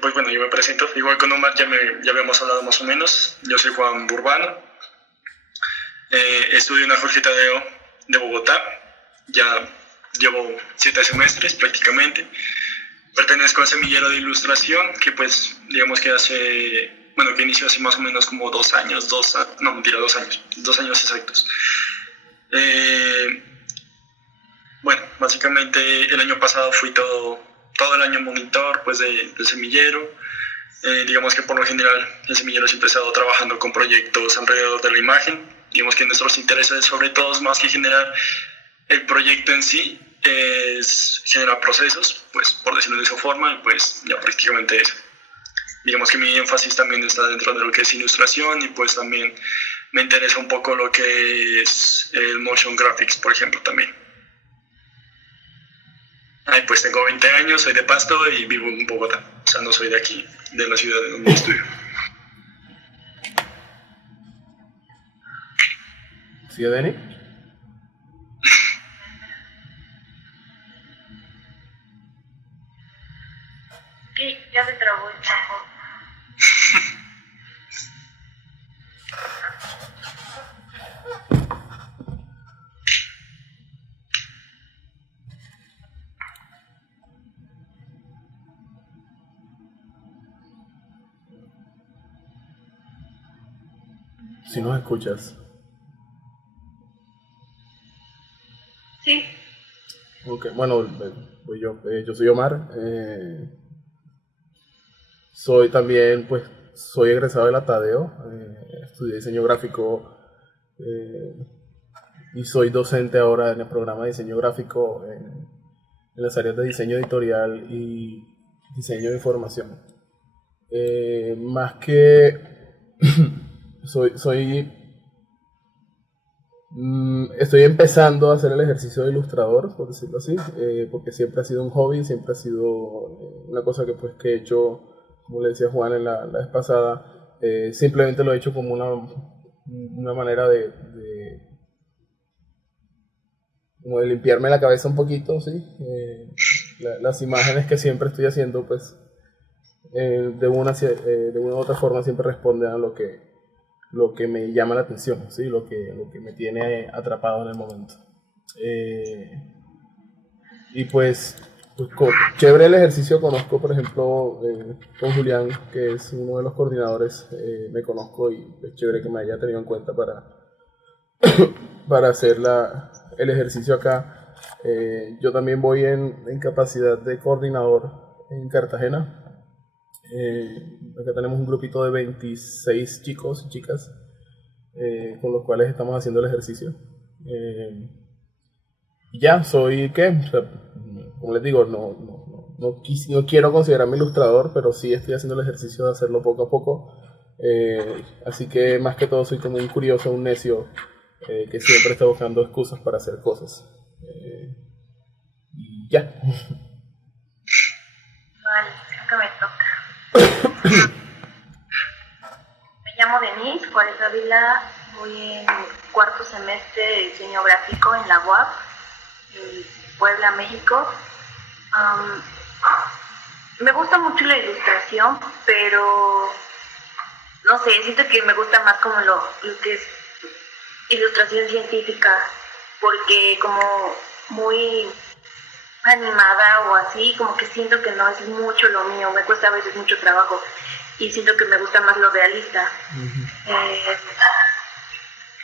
Pues bueno, yo me presento. Igual con Omar ya habíamos hablado más o menos. Yo soy Juan Burbano. Estudio en la Jorge Tadeo de Bogotá. Ya llevo 7 semestres prácticamente. Pertenezco al semillero de ilustración, que pues digamos que que inició hace más o menos como 2 años, 2 años exactos. Bueno, básicamente el año pasado fui todo el año monitor pues del semillero. Digamos que por lo general el semillero siempre ha estado trabajando con proyectos alrededor de la imagen. Digamos que nuestros intereses sobre todo más que generar el proyecto en sí, es generar procesos, pues por decirlo de esa forma, y pues ya prácticamente eso. Digamos que mi énfasis también está dentro de lo que es ilustración y pues también me interesa un poco lo que es el motion graphics, por ejemplo, también. Pues tengo 20 años, soy de Pasto y vivo en Bogotá. O sea, no soy de aquí, de la ciudad donde estudio. ¿Sí, Dani? Sí, ya se trabó el chapo. Si nos escuchas. Sí. Ok, bueno, voy yo. Yo soy Omar. Soy también, pues, soy egresado de la Tadeo. Estudié diseño gráfico y soy docente ahora en el programa de diseño gráfico en las áreas de diseño editorial y diseño de información. Más que estoy empezando a hacer el ejercicio de ilustrador, por decirlo así, porque siempre ha sido un hobby, siempre ha sido una cosa que he hecho, como le decía Juan en la vez pasada, simplemente lo he hecho como una manera como de limpiarme la cabeza un poquito, ¿sí? Las imágenes que siempre estoy haciendo, pues, de una u otra forma siempre responden a lo que me llama la atención, ¿sí? Lo que me tiene atrapado en el momento. Y pues chévere el ejercicio. Conozco, por ejemplo, con Julián, que es uno de los coordinadores, me conozco y es chévere que me haya tenido en cuenta para hacer el ejercicio acá. Yo también voy en capacidad de coordinador en Cartagena. Acá tenemos un grupito de 26 chicos y chicas con los cuales estamos haciendo el ejercicio. Ya, soy, ¿qué? O sea, como les digo, no quiero considerarme ilustrador, pero sí estoy haciendo el ejercicio de hacerlo poco a poco. Así que más que todo soy como un curioso, un necio, que siempre está buscando excusas para hacer cosas. Y ya. Vale, creo que me toca. Me llamo Denise Juárez Ávila, voy en 4º semestre de diseño gráfico en la UAP, en Puebla, México. Me gusta mucho la ilustración, pero no sé, siento que me gusta más como lo que es ilustración científica, porque como muy animada o así, como que siento que no es mucho lo mío, me cuesta a veces mucho trabajo y siento que me gusta más lo realista.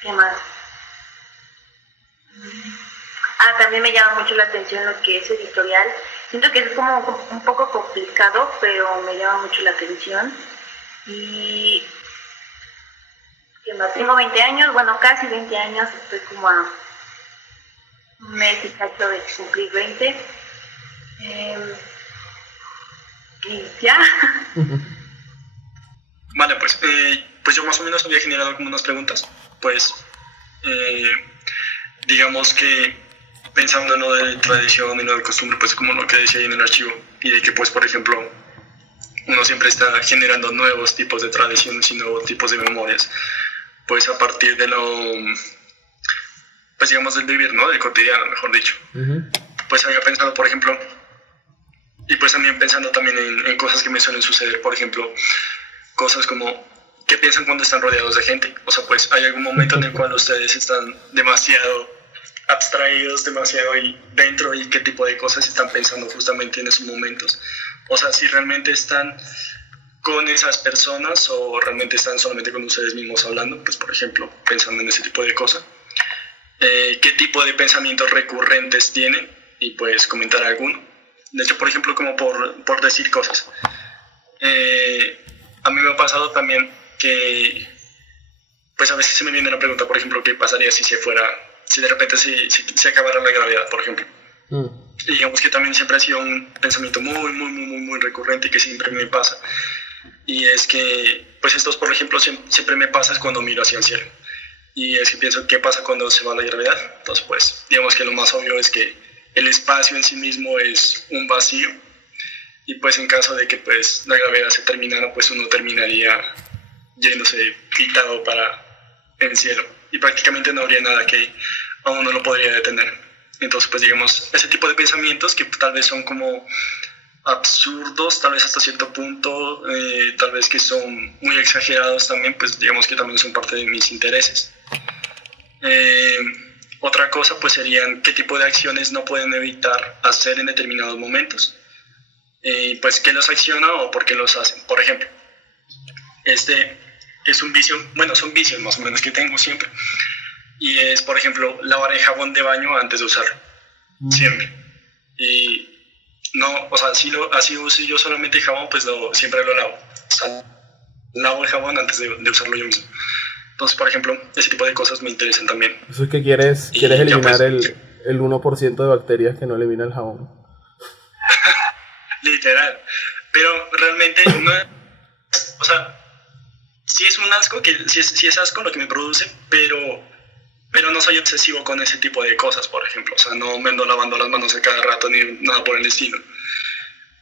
¿Qué más? También me llama mucho la atención lo que es editorial. Siento que es como un poco complicado, pero me llama mucho la atención. Y ¿qué más? Tengo 20 años, bueno, casi 20 años, estoy como a un mes y cacho de cumplir 20. Y ya. Vale, pues yo más o menos había generado como unas preguntas. Pues, digamos que pensando en lo de tradición y lo de costumbre, pues como lo que decía ahí en el archivo, y de que pues, por ejemplo, uno siempre está generando nuevos tipos de tradiciones y nuevos tipos de memorias, pues a partir de pues digamos del vivir, ¿no? Del cotidiano, mejor dicho. Pues había pensado, por ejemplo, Y pues también pensando también en cosas que me suelen suceder, por ejemplo, cosas como qué piensan cuando están rodeados de gente. O sea, pues hay algún momento en el cual ustedes están demasiado abstraídos, demasiado ahí dentro, y qué tipo de cosas están pensando justamente en esos momentos. O sea, si realmente están con esas personas o realmente están solamente con ustedes mismos hablando, pues por ejemplo, pensando en ese tipo de cosas. Qué tipo de pensamientos recurrentes tienen y pues comentar alguno. De hecho, por ejemplo, como por decir cosas. A mí me ha pasado también que pues a veces se me viene la pregunta, por ejemplo, qué pasaría si de repente se acabara la gravedad, por ejemplo. Y digamos que también siempre ha sido un pensamiento muy recurrente y que siempre me pasa. Y es que, pues esto, por ejemplo, siempre me pasa cuando miro hacia el cielo. Y es que pienso, ¿qué pasa cuando se va la gravedad? Entonces, pues, digamos que lo más obvio es que el espacio en sí mismo es un vacío. Y pues en caso de que pues la gravedad se terminara, pues uno terminaría yéndose quitado para el cielo. Y prácticamente no habría nada que a uno lo podría detener. Entonces, pues digamos, ese tipo de pensamientos que tal vez son como absurdos, tal vez hasta cierto punto, tal vez que son muy exagerados también, pues digamos que también son parte de mis intereses. Otra cosa pues serían qué tipo de acciones no pueden evitar hacer en determinados momentos, pues qué los acciona o por qué los hacen. Por ejemplo, este es un vicio, bueno, son vicios más o menos que tengo siempre, y es, por ejemplo, lavar el jabón de baño antes de usarlo, siempre. Y no, o sea, así uso yo solamente el jabón, pues siempre lo lavo. O sea, lavo el jabón antes de usarlo yo mismo. Entonces, por ejemplo, ese tipo de cosas me interesan también. Eso es que quieres eliminar pues, el 1% de bacterias que no elimina el jabón. Literal. Pero realmente no, o sea, sí es un asco, sí es asco lo que me produce, pero no soy obsesivo con ese tipo de cosas, por ejemplo. O sea, no me ando lavando las manos a cada rato ni nada por el estilo.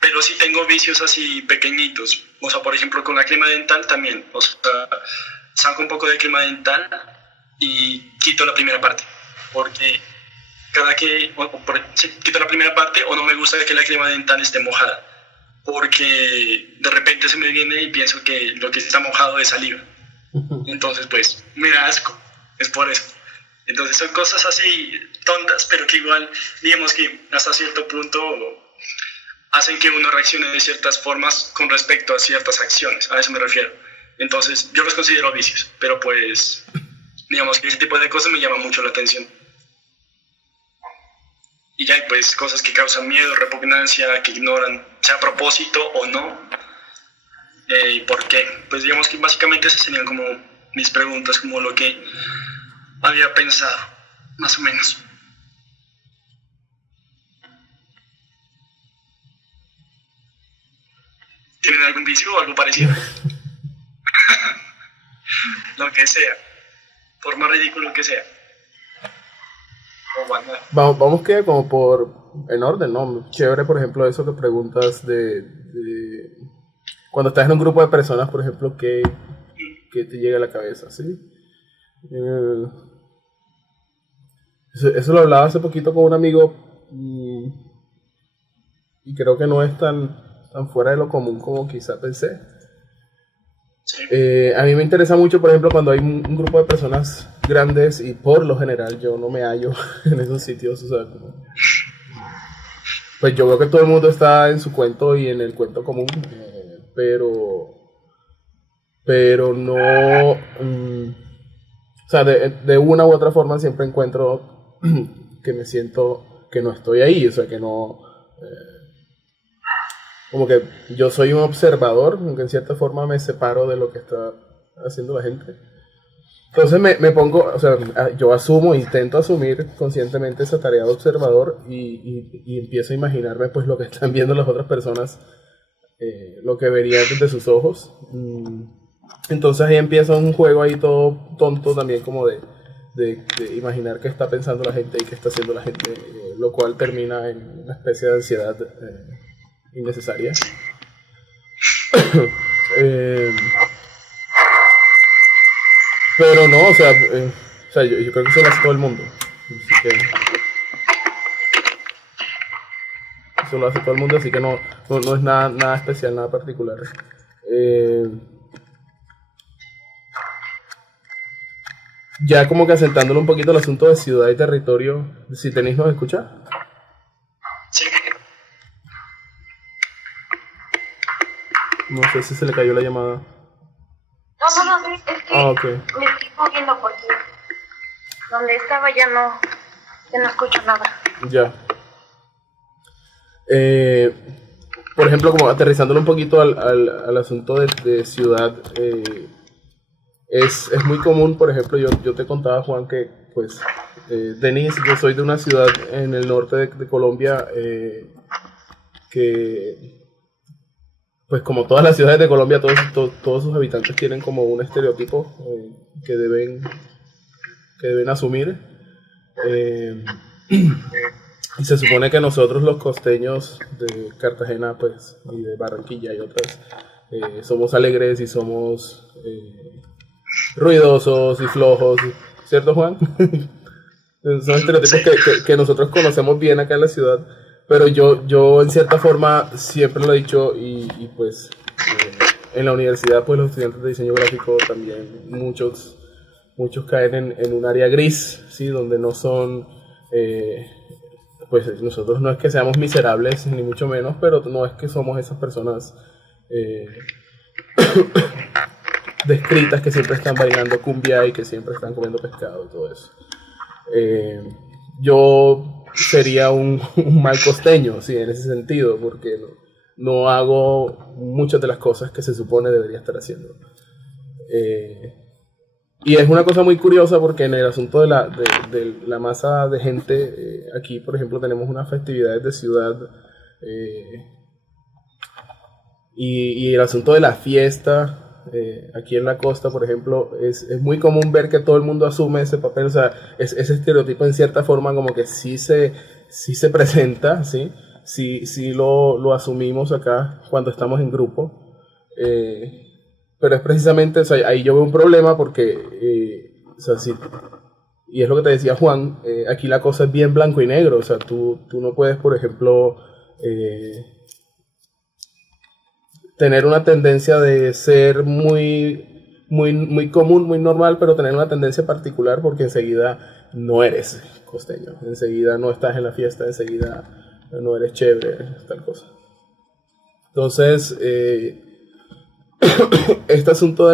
Pero sí tengo vicios así pequeñitos. O sea, por ejemplo, con la crema dental también. O sea, saco un poco de crema dental y quito la primera parte. Porque quito la primera parte, o no me gusta que la crema dental esté mojada. Porque de repente se me viene y pienso que lo que está mojado es saliva. Entonces, pues, me da asco. Es por eso. Entonces son cosas así tontas, pero que igual, digamos que hasta cierto punto hacen que uno reaccione de ciertas formas con respecto a ciertas acciones. A eso me refiero. Entonces, yo los considero vicios, pero pues, digamos que ese tipo de cosas me llaman mucho la atención. Y ya hay pues cosas que causan miedo, repugnancia, que ignoran, sea a propósito o no. ¿Y por qué? Pues digamos que básicamente esas serían como mis preguntas, como lo que había pensado, más o menos. ¿Tienen algún vicio o algo parecido? Lo que sea, por más ridículo que sea. Vamos que como en orden, ¿no? Chévere, por ejemplo, eso que preguntas de cuando estás en un grupo de personas, por ejemplo, ¿qué te llega a la cabeza? ¿Sí? Eso lo hablaba hace poquito con un amigo y creo que no es tan fuera de lo común como quizá pensé. Sí. A mí me interesa mucho, por ejemplo, cuando hay un grupo de personas grandes y por lo general yo no me hallo en esos sitios, o sea, pues yo veo que todo el mundo está en su cuento y en el cuento común, pero no, o sea, de una u otra forma siempre encuentro que me siento que no estoy ahí, o sea, que no, como que yo soy un observador, aunque en cierta forma me separo de lo que está haciendo la gente. Entonces me pongo, o sea, yo intento asumir conscientemente esa tarea de observador y empiezo a imaginarme pues lo que están viendo las otras personas, lo que verían desde sus ojos. Entonces ahí empieza un juego ahí todo tonto también, como de imaginar qué está pensando la gente y qué está haciendo la gente, lo cual termina en una especie de ansiedad innecesaria. Pero no, o sea, yo creo que eso lo hace todo el mundo. Así que, eso lo hace todo el mundo, así que no es nada especial, nada particular. Ya como que asentándole un poquito el asunto de ciudad y territorio, si tenéis nos escucha. Sí. No sé si se le cayó la llamada. No, es que Okay. me estoy moviendo porque donde estaba ya no escucho nada. Ya. Por ejemplo, como aterrizándolo un poquito al asunto de ciudad, es muy común, por ejemplo, yo te contaba, Juan, que pues Denise, yo soy de una ciudad en el norte de Colombia que, pues como todas las ciudades de Colombia, todos sus habitantes tienen como un estereotipo que deben asumir. Y se supone que nosotros los costeños de Cartagena pues, y de Barranquilla y otras somos alegres y somos ruidosos y flojos, ¿cierto, Juan? Son estereotipos que nosotros conocemos bien acá en la ciudad, pero yo en cierta forma siempre lo he dicho y pues en la universidad pues los estudiantes de diseño gráfico también muchos caen en un área gris, ¿sí? Donde no son, pues nosotros no es que seamos miserables ni mucho menos, pero no es que somos esas personas descritas que siempre están bailando cumbia y que siempre están comiendo pescado y todo eso. Yo sería un mal costeño, sí, en ese sentido, porque no hago muchas de las cosas que se supone debería estar haciendo. Y es una cosa muy curiosa porque en el asunto de la masa de gente, aquí por ejemplo tenemos unas festividades de ciudad y el asunto de la fiesta, aquí en la costa por ejemplo, es muy común ver que todo el mundo asume ese papel, o sea, ese estereotipo en cierta forma como que sí se presenta, ¿sí? Sí lo asumimos acá cuando estamos en grupo. Pero es precisamente, o sea, ahí yo veo un problema porque, o sea, sí, y es lo que te decía Juan, aquí la cosa es bien blanco y negro, o sea, tú no puedes, por ejemplo, tener una tendencia de ser muy común, muy normal, pero tener una tendencia particular porque enseguida no eres costeño, enseguida no estás en la fiesta, enseguida no eres chévere, tal cosa. Entonces, este asunto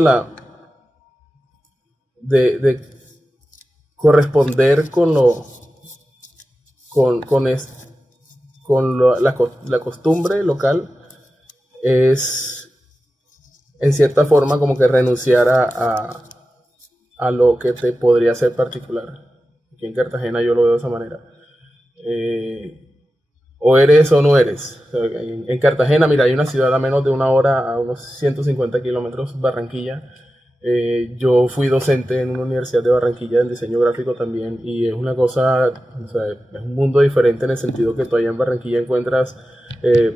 de corresponder con la costumbre local es en cierta forma como que renunciar a lo que te podría ser particular. Aquí en Cartagena yo lo veo de esa manera. O eres o no eres. O sea, en Cartagena, mira, hay una ciudad a menos de una hora, a unos 150 kilómetros, Barranquilla. Yo fui docente en una universidad de Barranquilla en diseño gráfico también y es una cosa, o sea, es un mundo diferente en el sentido que tú allá en Barranquilla encuentras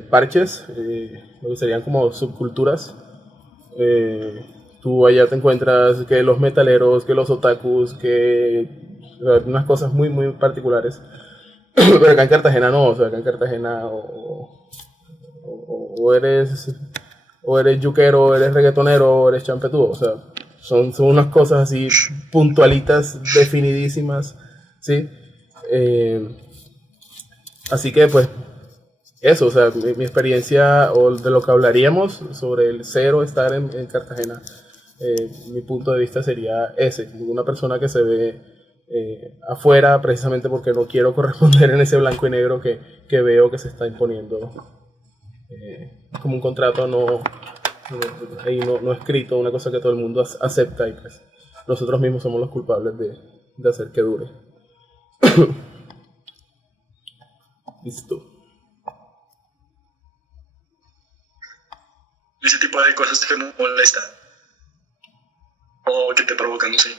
parches, lo que serían como subculturas. Tú allá te encuentras que los metaleros, que los otakus, que unas cosas muy, muy particulares. Pero acá en Cartagena no, o sea, acá en Cartagena o eres yuquero, o eres reggaetonero, o eres champetúo, o sea, son unas cosas así puntualitas, definidísimas, ¿sí? Así que pues eso, o sea, mi experiencia o de lo que hablaríamos sobre el cero estar en Cartagena, mi punto de vista sería ese, una persona que se ve afuera precisamente porque no quiero corresponder en ese blanco y negro que veo que se está imponiendo como un contrato no escrito, una cosa que todo el mundo acepta y pues nosotros mismos somos los culpables de hacer que dure. Listo. ¿Ese tipo de cosas te molestan? ¿O que te provocan, no sé?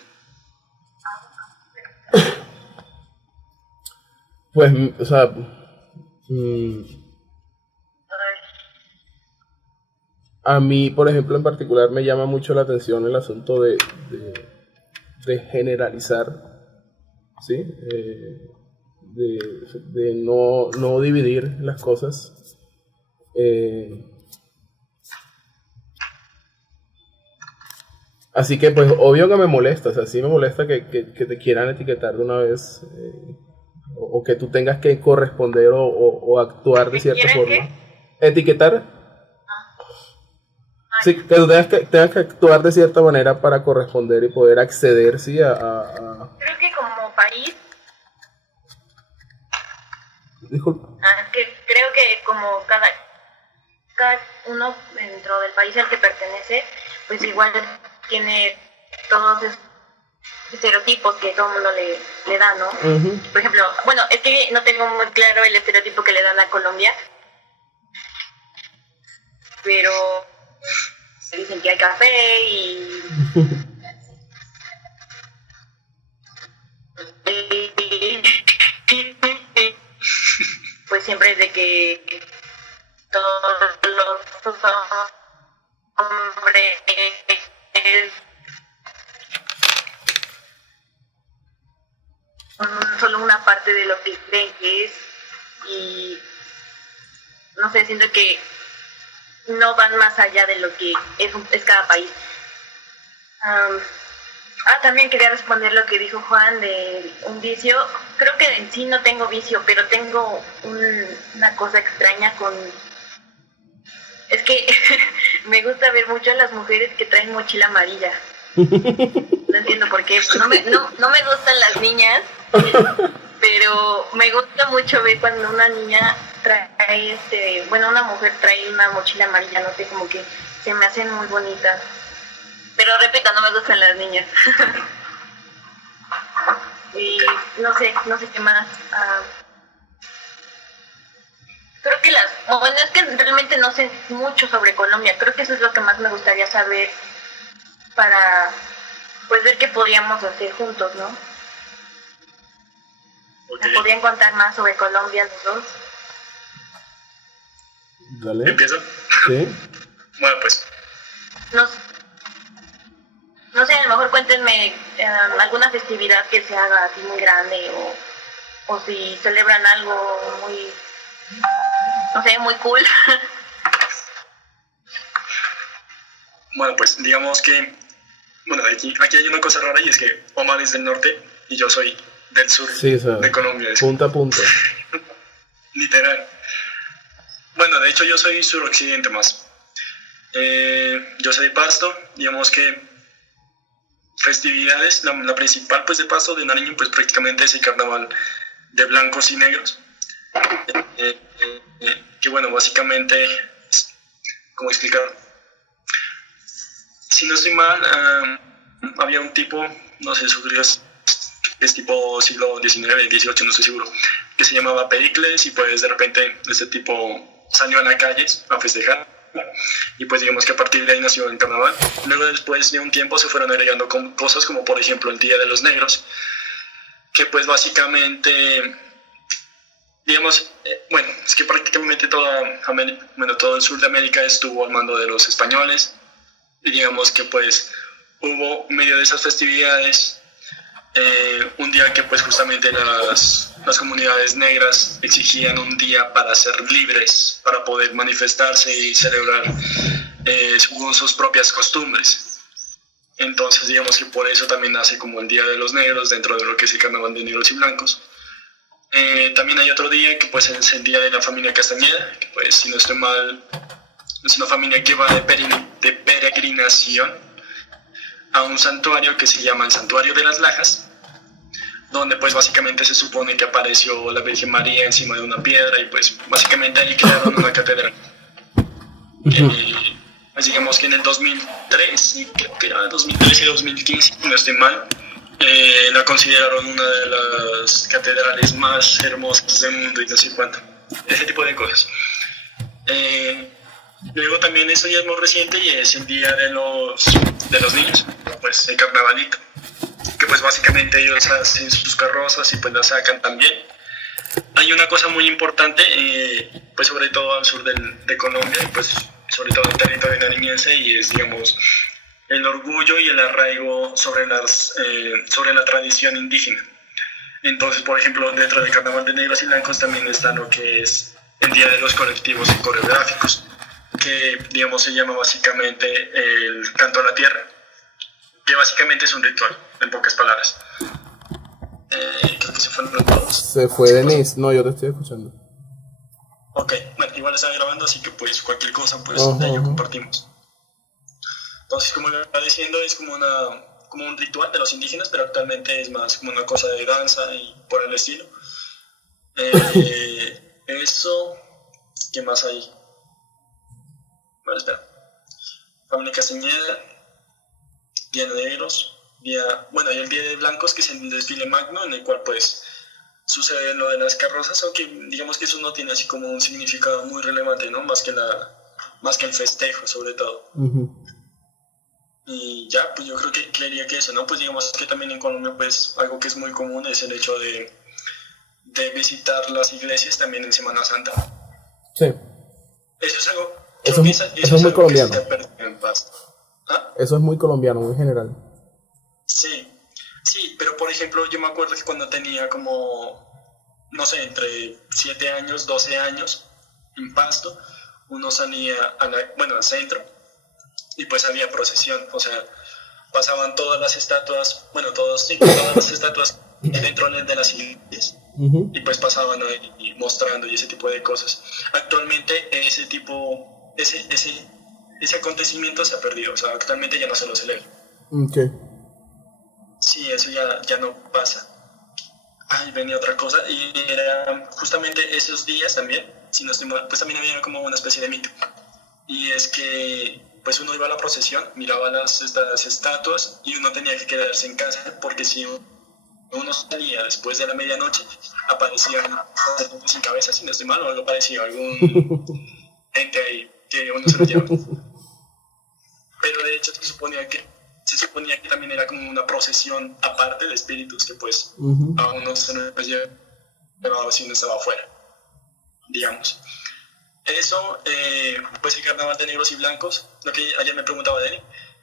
Pues, o sea, a mí, por ejemplo, en particular me llama mucho la atención el asunto de generalizar, ¿sí? de no dividir las cosas. Así que pues obvio que me molesta, o sea, sí me molesta que te quieran etiquetar de una vez, o que tú tengas que corresponder o actuar de cierta forma. ¿Qué? ¿Etiquetar? Sí, que tú tengas que actuar de cierta manera para corresponder y poder acceder, sí, a... Creo que como país... Disculpa. Creo que como cada uno dentro del país al que pertenece, pues igual tiene todos esos estereotipos que todo el mundo le da, ¿no? Uh-huh. Por ejemplo, bueno, es que no tengo muy claro el estereotipo que le dan a Colombia, pero dicen que hay café y pues siempre es de que todos los hombres solo una parte de lo que creen que es, y no sé, siento que no van más allá de lo que es cada país. También quería responder lo que dijo Juan de un vicio. Creo que en sí no tengo vicio, pero tengo una cosa extraña con... Es que me gusta ver mucho a las mujeres que traen mochila amarilla. No entiendo por qué. No me gustan las niñas, pero me gusta mucho ver cuando una niña trae una mujer trae una mochila amarilla, no sé, como que se me hacen muy bonitas. Pero repito, no me gustan las niñas. Y no sé qué más. Creo que es que realmente no sé mucho sobre Colombia. Creo que eso es lo que más me gustaría saber para pues ver qué podríamos hacer juntos, ¿no? Okay. ¿Me podrían contar más sobre Colombia los dos? Dale. ¿Empiezo? Sí. Bueno, pues. No sé, a lo mejor cuéntenme alguna festividad que se haga así muy grande, o si celebran algo muy, no sé, muy cool. Bueno, pues digamos que, bueno, aquí hay una cosa rara, y es que Omar es del norte y yo soy del sur, sí, o sea, de Colombia. Punta a punta. Literal. Bueno, de hecho yo soy suroccidente más. Yo soy de Pasto, digamos que festividades, la principal pues de Pasto, de Nariño, pues prácticamente es el carnaval de blancos y negros, que bueno, básicamente, ¿cómo explicar? Si no estoy mal, había un tipo, no sé, es tipo siglo XIX, XVIII, no estoy seguro, que se llamaba Pericles, y pues de repente este tipo salió a la calle a festejar, y pues digamos que a partir de ahí nació el carnaval. Luego, después de un tiempo, se fueron agregando cosas como por ejemplo el Día de los Negros, que pues básicamente, digamos, bueno, es que prácticamente todo el sur de América estuvo al mando de los españoles, y digamos que pues hubo en medio de esas festividades un día que pues justamente las comunidades negras exigían un día para ser libres, para poder manifestarse y celebrar según sus propias costumbres. Entonces digamos que por eso también nace como el Día de los Negros dentro de lo que es el carnaval de negros y blancos. También hay otro día que pues es el Día de la Familia Castañeda, que pues si no estoy mal es una familia que va de peregrinación a un santuario que se llama el Santuario de las Lajas, donde pues básicamente se supone que apareció la Virgen María encima de una piedra, y pues básicamente ahí crearon una catedral. Pues digamos que en el 2003, creo que era 2013 y 2015, no estoy mal, la consideraron una de las catedrales más hermosas del mundo y no sé cuánto, ese tipo de cosas. Luego también eso ya es muy reciente, y es el Día de los Niños, pues el carnavalito, que pues básicamente ellos hacen sus carrozas y pues las sacan también. Hay una cosa muy importante, pues sobre todo al sur de Colombia, y pues sobre todo en el territorio nariñense, y es digamos el orgullo y el arraigo sobre la tradición indígena. Entonces, por ejemplo, dentro del Carnaval de Negros y Blancos también está lo que es el Día de los Colectivos y Coreográficos, que digamos se llama básicamente el Canto a la Tierra, que básicamente es un ritual, en pocas palabras. Creo que se fueron todos. Se fue Denise, no, yo te estoy escuchando. Ok, bueno, igual estaba grabando, así que pues cualquier cosa, pues de ello compartimos. Entonces, como iba diciendo, es como un ritual de los indígenas, pero actualmente es más como una cosa de danza y por el estilo. Eso, ¿qué más hay? Bueno, espera. Familia Castañeda, Día de Negros, y el Día de Blancos, que es el desfile magno, en el cual pues sucede lo de las carrozas, aunque digamos que eso no tiene así como un significado muy relevante, ¿no? Más que el festejo, sobre todo. Y ya, pues yo creo que creería que eso, ¿no? Pues digamos que también en Colombia, pues algo que es muy común es el hecho de visitar las iglesias también en Semana Santa. Sí. Eso es algo... Eso es muy colombiano. ¿Ah? Eso es muy colombiano, muy general. Sí, pero por ejemplo, yo me acuerdo que cuando tenía como, no sé, entre 7 años, 12 años, en Pasto, uno salía al centro, y pues había procesión, o sea, pasaban todas las estatuas dentro de las iglesias, y pues pasaban ahí mostrando y ese tipo de cosas. Actualmente ese acontecimiento se ha perdido, o sea, actualmente ya no se lo celebra. Okay. Sí, eso ya no pasa. Ay, venía otra cosa, y era justamente esos días también, si no estoy mal, pues también había como una especie de mito. Y es que pues uno iba a la procesión, miraba las estatuas y uno tenía que quedarse en casa porque si uno salía después de la medianoche aparecían sacerdotes sin cabeza, si no estoy mal, o algo parecido, algún ente ahí que uno se lo lleva. Pero de hecho se suponía que también era como una procesión aparte de espíritus que pues a uno se lo llevaba si uno estaba afuera, digamos. Eso, pues el Carnaval de Negros y Blancos, lo que ayer me preguntaba de él,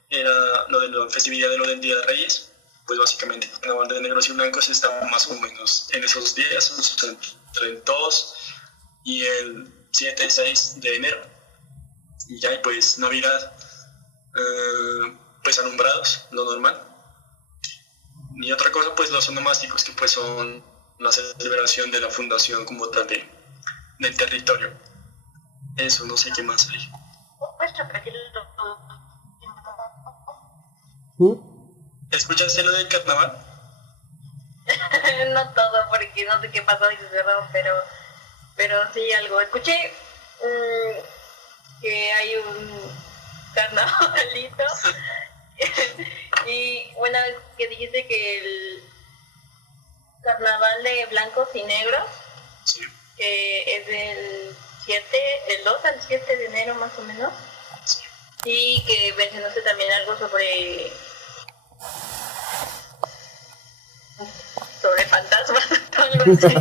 era lo de la festividad de lo del Día de Reyes. Pues básicamente el Carnaval de Negros y Blancos está más o menos en esos días, entre el 2 y el 7, 6 de enero. Y ya, pues Navidad, pues alumbrados, lo normal. Y otra cosa, pues los onomásticos, que pues son la celebración de la fundación como tal del territorio. Eso, no sé qué más hay. ¿Puedes repetir ¿Escuchaste lo del carnaval? No todo, porque no sé qué pasó y se cerró, pero sí algo. Escuché que hay un carnavalito y una vez que dijiste que el carnaval de blancos y negros, sí, que es del 2 al 7 de enero más o menos, sí, y que mencionaste también algo sobre fantasmas, algo así.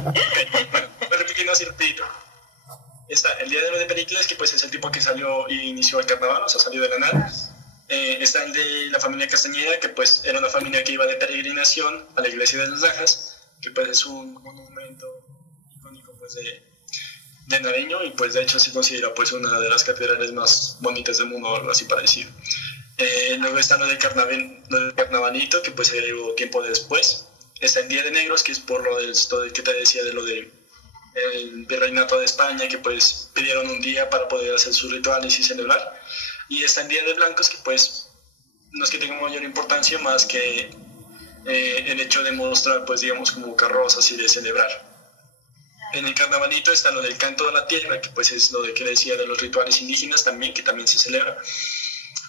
Bueno, repitiendo así rapidito. Está el Día de Pericles, que pues es el tipo que salió y inició el carnaval, o sea, salió de la nada. Está el de la familia Castañeda, que pues era una familia que iba de peregrinación a la iglesia de las Lajas, que pues es un monumento icónico pues de Nariño, y pues de hecho se considera pues una de las catedrales más bonitas del mundo o algo así parecido. Luego está lo del carnavalito, que pues se llegó tiempo después. Está el Día de Negros, que es por lo de esto que te decía de lo de el virreinato de España, que pues pidieron un día para poder hacer sus rituales y celebrar. Y está el Día de Blancos, que pues no es que tenga mayor importancia más que el hecho de mostrar pues digamos como carrozas y de celebrar. En el carnavalito está lo del canto de la tierra, que pues es lo de que decía de los rituales indígenas también, que también se celebra.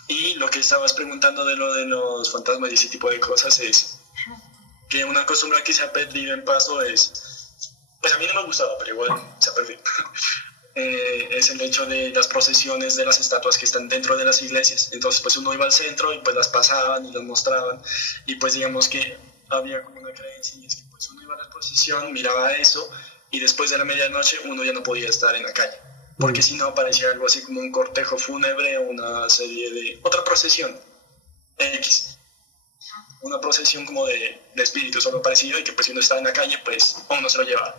Y lo que estabas preguntando de lo de los fantasmas y ese tipo de cosas es que una costumbre que se ha perdido en Pasto es, pues a mí no me ha gustado, pero igual se ha perdido. Es el hecho de las procesiones de las estatuas que están dentro de las iglesias. Entonces pues uno iba al centro y pues las pasaban y las mostraban, y pues digamos que había como una creencia, y es que pues uno iba a la procesión, miraba eso, y después de la medianoche uno ya no podía estar en la calle, porque si no aparecía algo así como un cortejo fúnebre o una serie de otra procesión X. una procesión como de espíritus o algo parecido, y que pues si uno está en la calle, pues uno se lo lleva.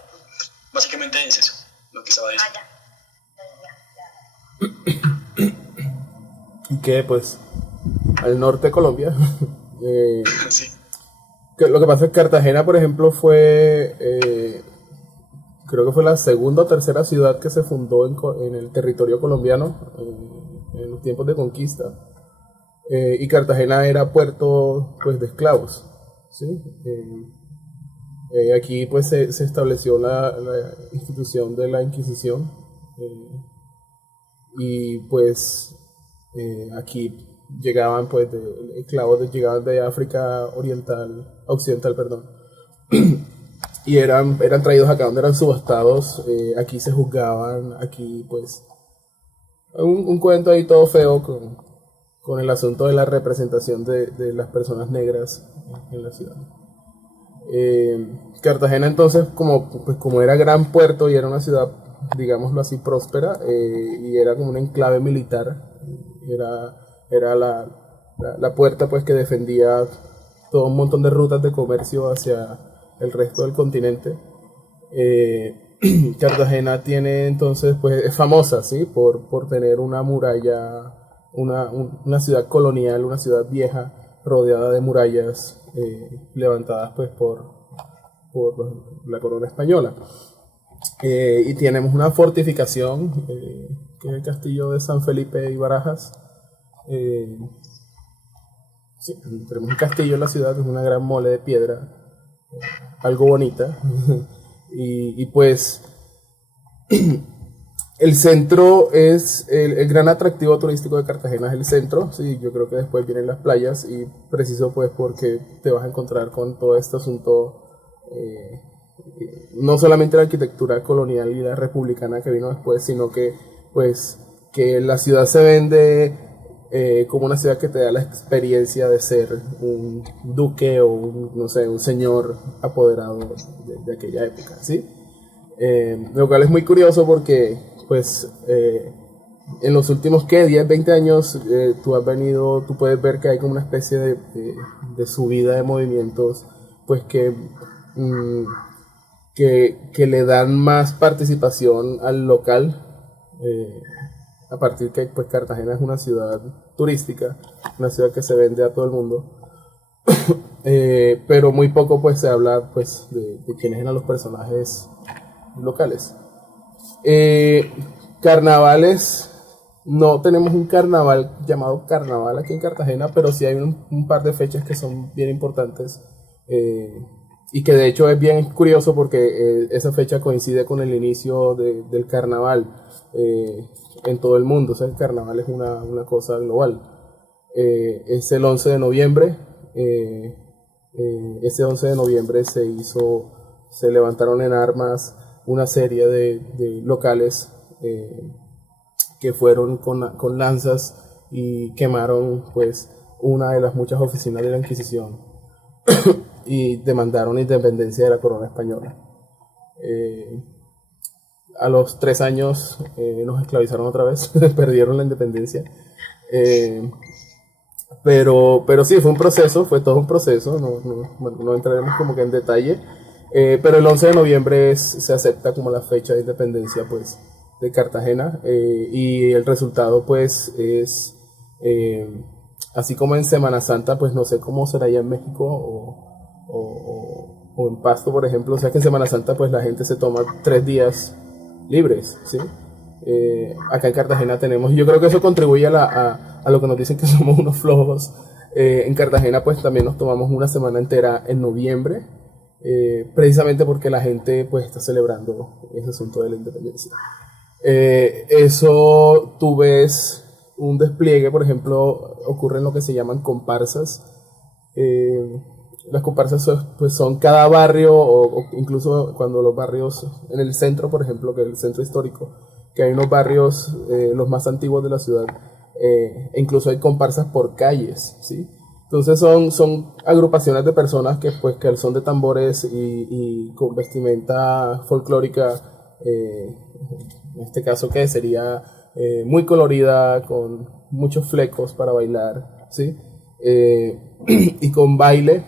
Básicamente es eso lo que estaba diciendo. Y que pues al norte de Colombia, Sí. lo que pasa es que Cartagena, por ejemplo, fue, creo que fue la segunda o tercera ciudad que se fundó en el territorio colombiano en los tiempos de conquista. Y Cartagena era puerto pues de esclavos, ¿sí? Aquí pues se estableció la institución de la Inquisición, y pues aquí llegaban pues esclavos llegaban de África occidental, perdón, y eran traídos acá donde eran subastados. Aquí se juzgaban, aquí pues un cuento ahí todo feo con el asunto de la representación de las personas negras en la ciudad. Cartagena entonces, como era gran puerto y era una ciudad, digámoslo así, próspera, y era como un enclave militar, era la puerta pues que defendía todo un montón de rutas de comercio hacia el resto del continente. Cartagena tiene entonces, pues es famosa, ¿sí? por tener una muralla, una ciudad colonial, una ciudad vieja, rodeada de murallas levantadas pues por la corona española. Y tenemos una fortificación, que es el castillo de San Felipe y Barajas. Sí, tenemos un castillo en la ciudad, es una gran mole de piedra, algo bonita. y pues el centro es el gran atractivo turístico de Cartagena, es el centro, sí, yo creo que después vienen las playas, y preciso pues porque te vas a encontrar con todo este asunto, no solamente la arquitectura colonial y la republicana que vino después, sino que pues que la ciudad se vende como una ciudad que te da la experiencia de ser un duque o no sé, un señor apoderado de aquella época, ¿sí? Lo cual es muy curioso porque pues en los últimos 10, 20 años tú puedes ver que hay como una especie de subida de movimientos pues que le dan más participación al local, a partir que pues Cartagena es una ciudad turística, una ciudad que se vende a todo el mundo. Pero muy poco pues se habla pues de quiénes eran los personajes locales. Carnavales, no tenemos un carnaval llamado carnaval aquí en Cartagena, pero sí hay un par de fechas que son bien importantes, y que de hecho es bien curioso porque esa fecha coincide con el inicio del carnaval en todo el mundo. O sea, el carnaval es una cosa global. Es el 11 de noviembre. Ese 11 de noviembre se levantaron en armas una serie de locales que fueron con lanzas y quemaron pues una de las muchas oficinas de la Inquisición y demandaron independencia de la corona española. A los 3 años nos esclavizaron otra vez, perdieron la independencia. Pero sí, fue todo un proceso, no entraremos como que en detalle, pero el 11 de noviembre se acepta como la fecha de independencia pues de Cartagena, y el resultado pues es, así como en Semana Santa, pues no sé cómo será allá en México o en Pasto, por ejemplo. O sea que en Semana Santa pues la gente se toma 3 días libres, ¿sí? Acá en Cartagena tenemos, y yo creo que eso contribuye a lo que nos dicen que somos unos flojos. En Cartagena pues también nos tomamos una semana entera en noviembre, precisamente porque la gente pues está celebrando ese asunto de la independencia. Eso tú ves un despliegue, por ejemplo, ocurre en lo que se llaman comparsas. Las comparsas son cada barrio, o incluso cuando los barrios en el centro, por ejemplo, que es el centro histórico, que hay unos barrios los más antiguos de la ciudad, e incluso hay comparsas por calles, ¿sí? Entonces son agrupaciones de personas que pues que al son de tambores y con vestimenta folclórica, en este caso que sería muy colorida, con muchos flecos para bailar, ¿sí? y con baile,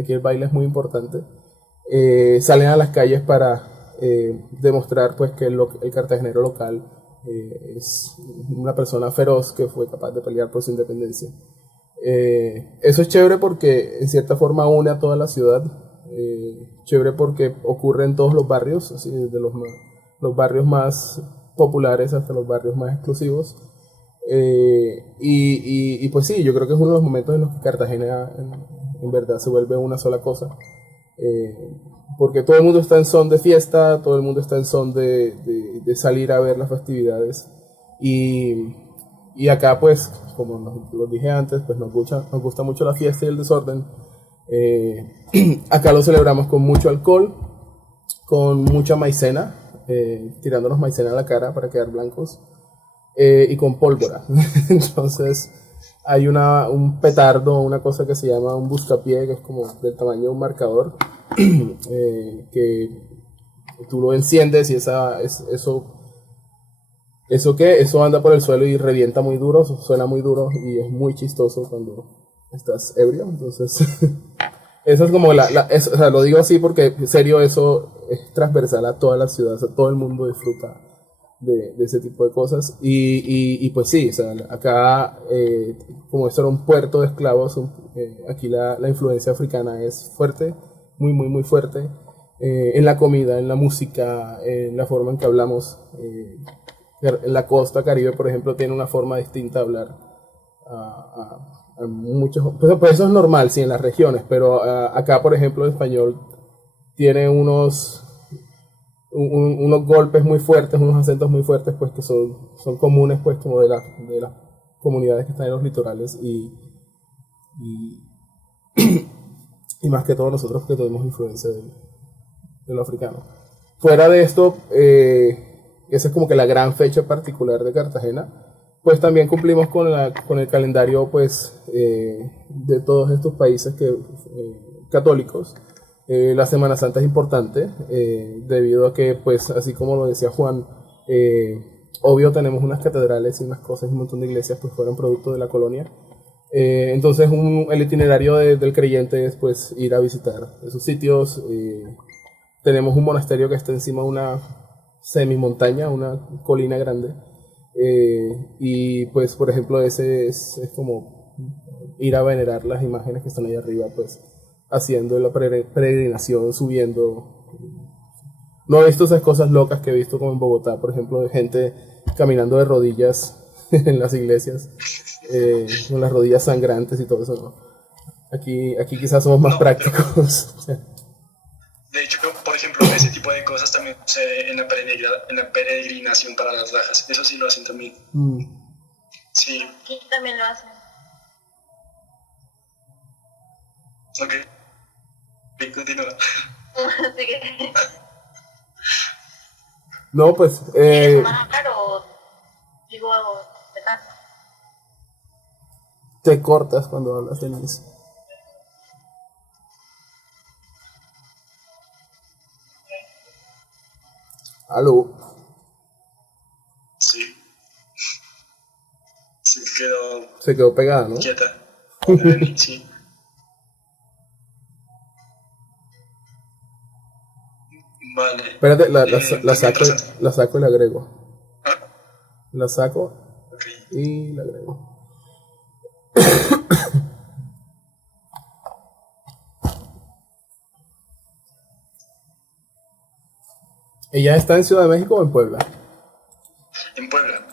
aquí el baile es muy importante, salen a las calles para demostrar pues que el cartagenero local es una persona feroz que fue capaz de pelear por su independencia. Eso es chévere porque en cierta forma une a toda la ciudad, chévere porque ocurre en todos los barrios, así, desde los barrios más populares hasta los barrios más exclusivos. Y pues sí, yo creo que es uno de los momentos en los que Cartagena en verdad se vuelve una sola cosa, porque todo el mundo está en son de fiesta, todo el mundo está en son de salir a ver las festividades, y acá pues, como lo dije antes, pues nos gusta mucho la fiesta y el desorden. Acá lo celebramos con mucho alcohol, con mucha maicena, tirándonos maicena a la cara para quedar blancos, y con pólvora. Entonces hay un petardo, una cosa que se llama un buscapié, que es como del tamaño de un marcador, que tú lo enciendes y eso anda por el suelo y revienta muy duro, suena muy duro y es muy chistoso cuando estás ebrio. Entonces eso es como o sea, lo digo así porque en serio eso es transversal a toda la ciudad, o sea, todo el mundo disfruta de ese tipo de cosas, y pues sí, o sea, acá como esto era un puerto de esclavos, aquí la influencia africana es fuerte, muy muy muy fuerte, en la comida, en la música, en la forma en que hablamos. En la costa Caribe, por ejemplo, tiene una forma distinta de hablar a muchos, pues eso es normal, sí, en las regiones, pero acá, por ejemplo, el español tiene unos golpes muy fuertes, unos acentos muy fuertes, pues que son comunes, pues, como de las comunidades que están en los litorales, y más que todo nosotros que tenemos influencia de lo africano. Fuera de esto, esa es como que la gran fecha particular de Cartagena. Pues también cumplimos con el calendario, pues, de todos estos países católicos. La Semana Santa es importante, debido a que, pues, así como lo decía Juan, obvio tenemos unas catedrales y unas cosas y un montón de iglesias, pues fueron producto de la colonia. Entonces el itinerario del creyente es, pues, ir a visitar esos sitios. Tenemos un monasterio que está encima de una semimontaña, una colina grande, y pues, por ejemplo, ese es como ir a venerar las imágenes que están ahí arriba, pues haciendo la peregrinación, subiendo. No he visto esas cosas locas que he visto como en Bogotá, por ejemplo, de gente caminando de rodillas en las iglesias, con las rodillas sangrantes y todo eso, ¿no? Aquí quizás somos más prácticos. De hecho, por ejemplo, ese tipo de cosas también sucede en la peregrinación para las Lajas. Eso sí lo hacen también. Sí. Aquí también lo hacen. Ok. Bien, continúa. No, pues... ¿Quieres hablar o digo algo? Te cortas cuando hablas, Denise. ¿Aló? Sí. Se quedó pegada, ¿no? Quieta. Sí. Vale. Espérate, la saco y la agrego. ¿Ah? La saco, Okay. Y la agrego. ¿Ella está en Ciudad de México o en Puebla? En Puebla.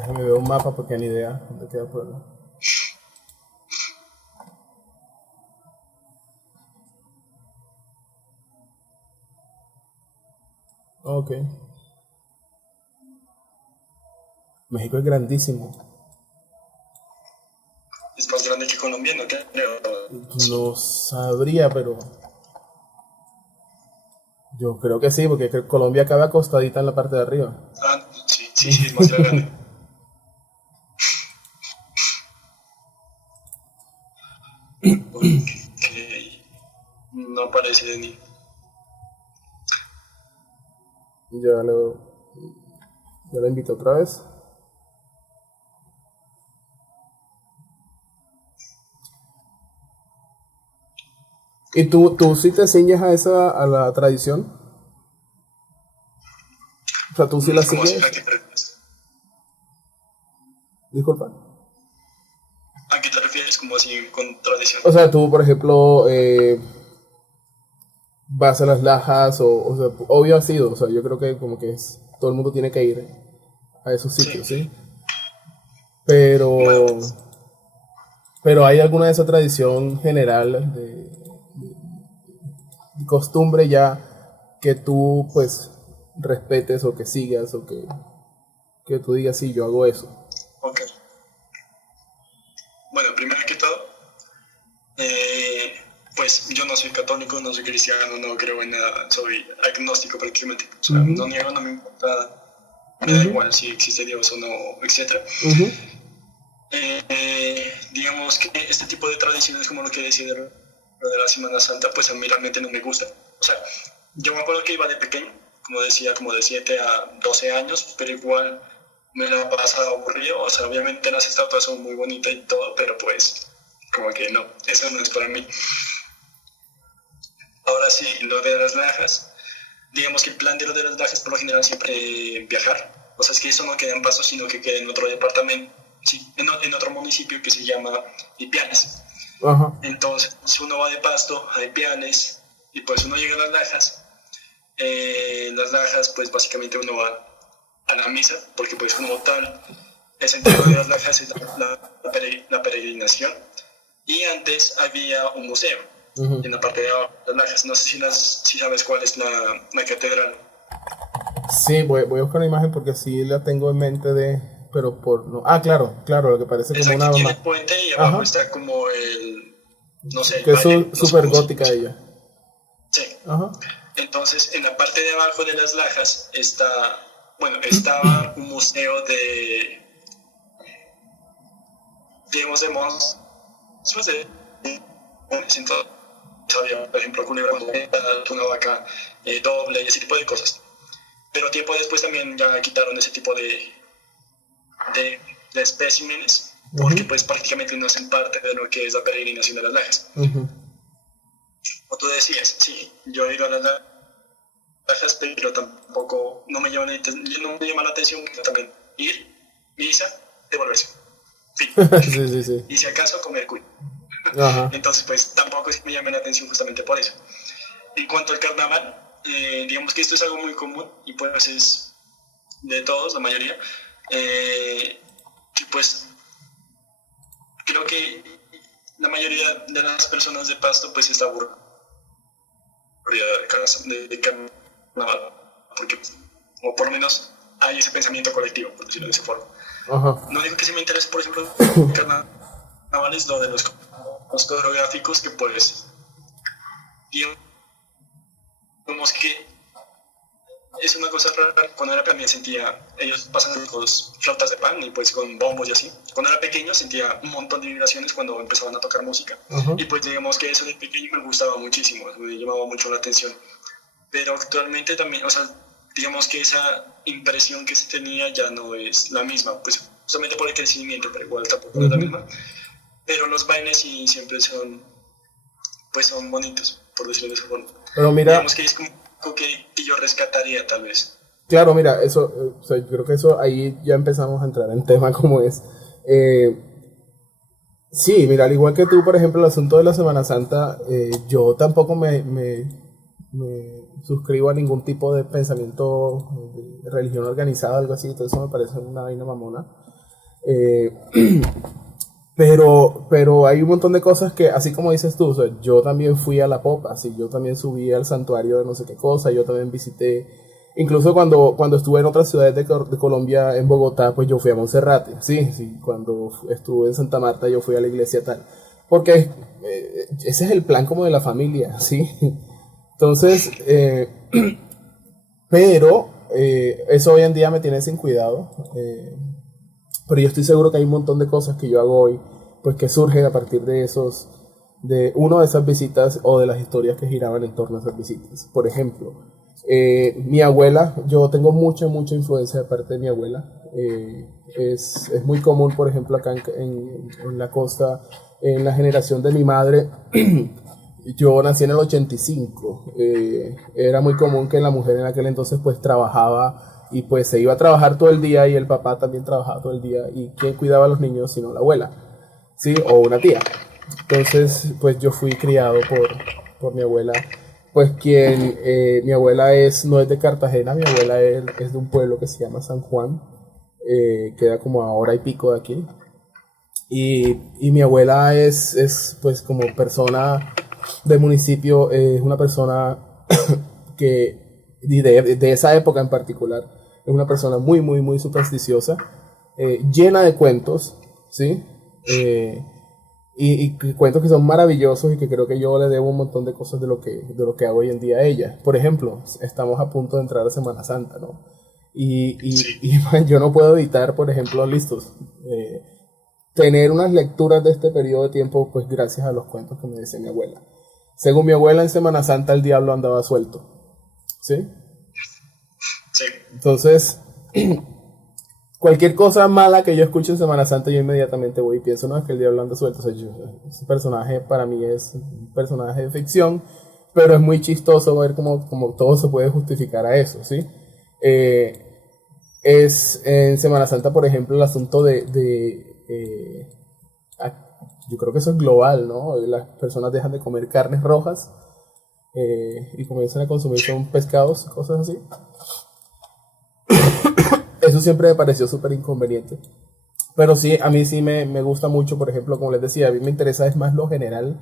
Déjame ver un mapa porque ni idea dónde queda Puebla. Ok. México es grandísimo. Es más grande que Colombia, ¿no? No sabría, pero yo creo que sí, porque Colombia acaba acostadita en la parte de arriba. Ah, sí, es más grande. Okay. No aparece ni. Ya la invito otra vez. ¿Y tú sí te ciñes a la tradición? O sea, ¿tú sí la ¿Cómo así? sigues? ¿A qué te refieres? Disculpa. ¿A qué te refieres como así con tradición? O sea, tú, por ejemplo, vas a las lajas o sea, obvio ha sido, o sea, yo creo que como que todo el mundo tiene que ir a esos sitios, Sí. ¿sí? Pero, Bueno, pues, pero ¿hay alguna de esa tradición general de costumbre ya que tú, pues, respetes o que sigas o que tú digas, sí, yo hago eso? ok. Bueno, primero que todo, eh, pues yo no soy católico, no soy cristiano, no creo en nada, soy agnóstico prácticamente. O sea, Ujú, no niego, no me importa, me da ujú, igual si existe Dios o no, etcétera. ujú, Digamos que este tipo de tradiciones como lo que decía lo de la Semana Santa, pues a mí realmente no me gusta. O sea, yo me acuerdo que iba de pequeño, como decía, como de 7 a 12 años, pero igual me la pasaba aburrido. O sea, obviamente las estatuas son muy bonitas y todo, pero pues como que no, eso no es para mí. Ahora sí, lo de las lajas, digamos que el plan de lo de las lajas por lo general siempre viajar. O sea, es que eso no queda en Pasto, sino que queda en otro departamento, sí, en otro municipio que se llama Ipiales. ajá. Entonces, si uno va de Pasto a Ipiales y pues uno llega a las lajas pues básicamente uno va a la misa, porque pues como tal, el sentido de las lajas es la peregrinación. Y antes había un museo Ujú. en la parte de abajo de las lajas. No sé si sabes cuál es la catedral. Sí, voy a buscar una imagen porque sí la tengo en mente pero por no. Ah, claro, claro, lo que parece como Esa que una tiene el mamá. puente y abajo Ajá. está como no sé, el Que es valle, no sé súper cómo se gótica llama. ella. Sí. Ajá. Entonces, en la parte de abajo de las lajas estaba un museo digamos, de monstruos de entonces había, por ejemplo, culebra, una vaca doble y ese tipo de cosas. Pero tiempo después también ya quitaron ese tipo de especímenes porque Ujú, pues prácticamente no hacen parte de lo que es la peregrinación de las lajas. ujú. Como tú decías, sí, yo he ido a las lajas, pero tampoco no me llama la atención también ir, misa, devolverse. Fin. Sí, sí, sí. Y si acaso comer cuy. Ajá. Entonces, pues tampoco es que me llame la atención justamente por eso. En cuanto al carnaval, digamos que esto es algo muy común y pues es de todos, la mayoría, que pues creo que la mayoría de las personas de Pasto pues está aburrida de carnaval, porque, o por lo menos hay ese pensamiento colectivo, por decirlo de esa forma. Ajá. No digo que se me interese, por ejemplo, carnaval es lo de los coreográficos que pues digamos que es una cosa rara. Cuando era pequeño sentía, ellos pasan con flautas de pan y pues con bombos y así. Cuando era pequeño sentía un montón de vibraciones cuando empezaban a tocar música. Ajá. Y pues digamos que eso de pequeño me gustaba muchísimo, me llamaba mucho la atención. Pero actualmente también, o sea, digamos que esa impresión que se tenía ya no es la misma, pues justamente por el crecimiento, pero igual tampoco no es la Ujú. misma. Pero los bailes sí siempre pues son bonitos, por decirlo de esa forma. Pero mira, Digamos que es como que yo rescataría tal vez. claro, mira, eso, o sea, yo creo que eso ahí ya empezamos a entrar en tema como es. Eh, sí, mira, al igual que tú, por ejemplo, el asunto de la Semana Santa, yo tampoco me suscribo a ningún tipo de pensamiento de religión organizada, algo así, todo eso me parece una vaina mamona. Eh, pero hay un montón de cosas que, así como dices tú, o sea, yo también fui a la popa, sí, yo también subí al santuario de no sé qué cosa, yo también visité, incluso cuando estuve en otras ciudades de Colombia, en Bogotá, pues yo fui a Monserrate, sí, sí, cuando estuve en Santa Marta yo fui a la iglesia tal, porque ese es el plan como de la familia, sí. Entonces, pero eso hoy en día me tiene sin cuidado. Pero yo estoy seguro que hay un montón de cosas que yo hago hoy, pues que surgen a partir de de uno de esas visitas o de las historias que giraban en torno a esas visitas. Por ejemplo, mi abuela, yo tengo mucha influencia de parte de mi abuela. Es muy común, por ejemplo, acá en la costa, en la generación de mi madre, Yo nací en el 85. Era muy común que la mujer en aquel entonces pues trabajaba y pues se iba a trabajar todo el día y el papá también trabajaba todo el día. ¿Y quién cuidaba a los niños sino la abuela? ¿Sí? O una tía. Entonces pues yo fui criado por mi abuela. Pues mi abuela no es de Cartagena, mi abuela es de un pueblo que se llama San Juan. Queda como a hora y pico de aquí. Y mi abuela es pues como persona del municipio, es una persona que de esa época en particular, es una persona muy, muy, muy supersticiosa, llena de cuentos, ¿sí? Y cuentos que son maravillosos y que creo que yo le debo un montón de cosas de lo que hago hoy en día a ella. Por ejemplo, estamos a punto de entrar a Semana Santa, ¿no? Y yo no puedo evitar, por ejemplo, tener unas lecturas de este periodo de tiempo, pues gracias a los cuentos que me decía mi abuela. Según mi abuela, en Semana Santa el diablo andaba suelto, ¿sí? Sí. Entonces, cualquier cosa mala que yo escuche en Semana Santa, yo inmediatamente voy y pienso, no, es que el diablo anda suelto. O sea, ese personaje para mí es un personaje de ficción, pero es muy chistoso ver cómo todo se puede justificar a eso, ¿sí? Es en Semana Santa, por ejemplo, el asunto yo creo que eso es global, ¿no? Las personas dejan de comer carnes rojas y comienzan a consumir son pescados, cosas así. Eso siempre me pareció súper inconveniente. Pero sí, a mí sí me gusta mucho, por ejemplo, como les decía, a mí me interesa es más lo general.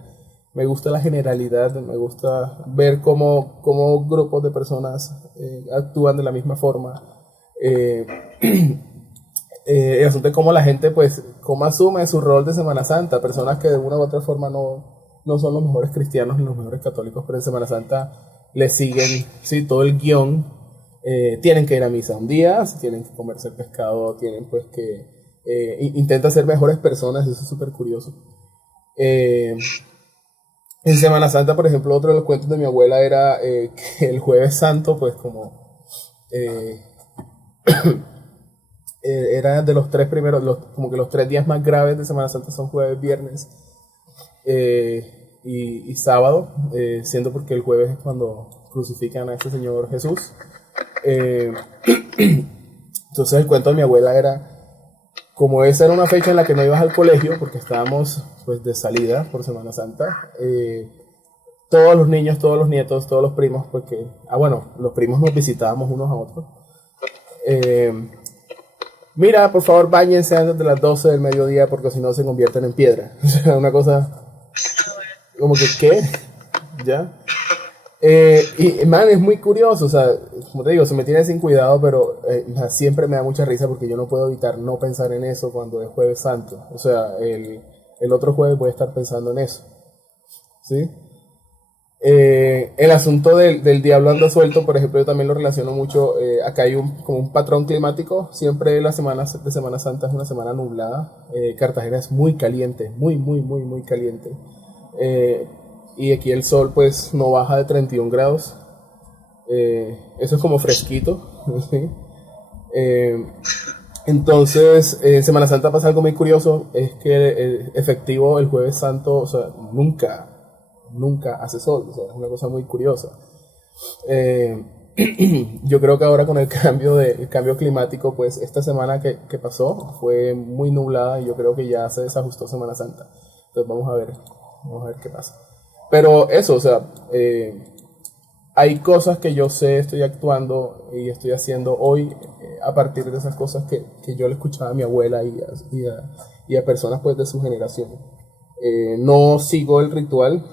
Me gusta la generalidad, me gusta ver cómo grupos de personas actúan de la misma forma. El asunto es cómo la gente, pues, cómo asume su rol de Semana Santa. Personas que de una u otra forma no son los mejores cristianos ni los mejores católicos, pero en Semana Santa le siguen, sí, todo el guión. Tienen que ir a misa un día, tienen que comerse el pescado, tienen pues que intentan ser mejores personas. Eso es súper curioso. En Semana Santa, por ejemplo, otro de los cuentos de mi abuela era que el Jueves Santo, pues como era de los tres primeros, como que los 3 días más graves de Semana Santa son jueves, viernes y sábado, siendo porque el jueves es cuando crucifican a este Señor Jesús. Entonces el cuento de mi abuela era, como esa era una fecha en la que no ibas al colegio porque estábamos pues de salida por Semana Santa, todos los niños, todos los nietos, todos los primos, pues los primos nos visitábamos unos a otros. Mira, por favor, báñense antes de las 12 del mediodía porque si no se convierten en piedra. O sea, una cosa como que, ¿qué? ¿Ya? Y man, es muy curioso, o sea, como te digo, se me tiene sin cuidado, pero siempre me da mucha risa porque yo no puedo evitar no pensar en eso cuando es Jueves Santo. O sea, el otro jueves voy a estar pensando en eso, ¿sí? El asunto del diablo anda suelto, por ejemplo, yo también lo relaciono mucho. Acá hay como un patrón climático. Siempre la semana de Semana Santa es una semana nublada. Cartagena es muy caliente, muy, muy, muy, muy caliente. Y aquí el sol pues no baja de 31 grados. Eso es como fresquito, ¿sí? Entonces, en Semana Santa pasa algo muy curioso. Es que efectivo el Jueves Santo, o sea, nunca hace sol. O sea, es una cosa muy curiosa. Yo creo que ahora con el cambio climático, pues esta semana que pasó fue muy nublada y yo creo que ya se desajustó Semana Santa. Entonces vamos a ver qué pasa. Pero eso, o sea, hay cosas que yo sé, estoy actuando y estoy haciendo hoy a partir de esas cosas que yo le escuchaba a mi abuela y a personas pues de su generación. No sigo el ritual,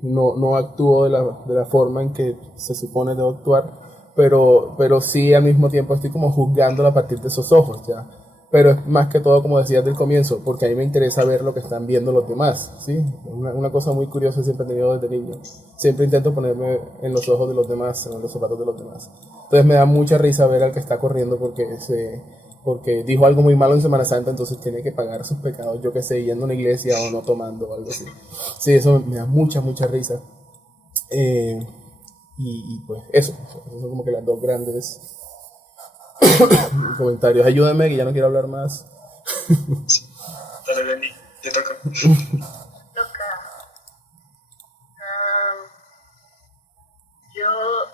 no actúo de la forma en que se supone debo actuar, pero sí al mismo tiempo estoy como juzgándolo a partir de esos ojos, ¿ya? Pero es más que todo, como decías del comienzo, porque a mí me interesa ver lo que están viendo los demás, ¿sí? Una cosa muy curiosa siempre he tenido desde niño. Siempre intento ponerme en los ojos de los demás, en los zapatos de los demás. Entonces me da mucha risa ver al que está corriendo porque dijo algo muy malo en Semana Santa, entonces tiene que pagar sus pecados, yo que sé, yendo a una iglesia o no tomando o algo así. Sí, eso me da mucha risa. Y pues eso son como que las dos grandes comentarios. Ayúdenme que ya no quiero hablar más. Dale, Benny, te toca. Toca. yo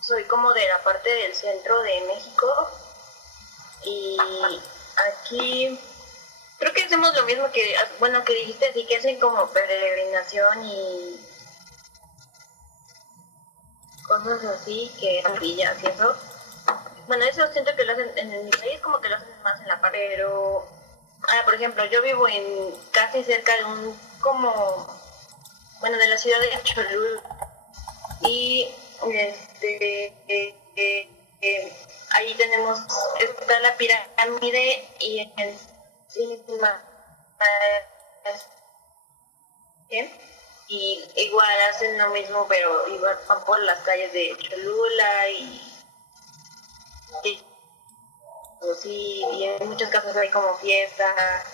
soy como de la parte del centro de México y aquí creo que hacemos lo mismo que, bueno, que dijiste, así que hacen como peregrinación y cosas así, que villas y eso. Bueno, eso siento que lo hacen en mi país, como que lo hacen más en la parte, pero, por ejemplo, yo vivo en casi cerca de de la ciudad de Cholula y ahí tenemos, está la pirámide y encima y igual hacen lo mismo, pero igual van por las calles de Cholula y sí, y en muchos casos hay como fiesta.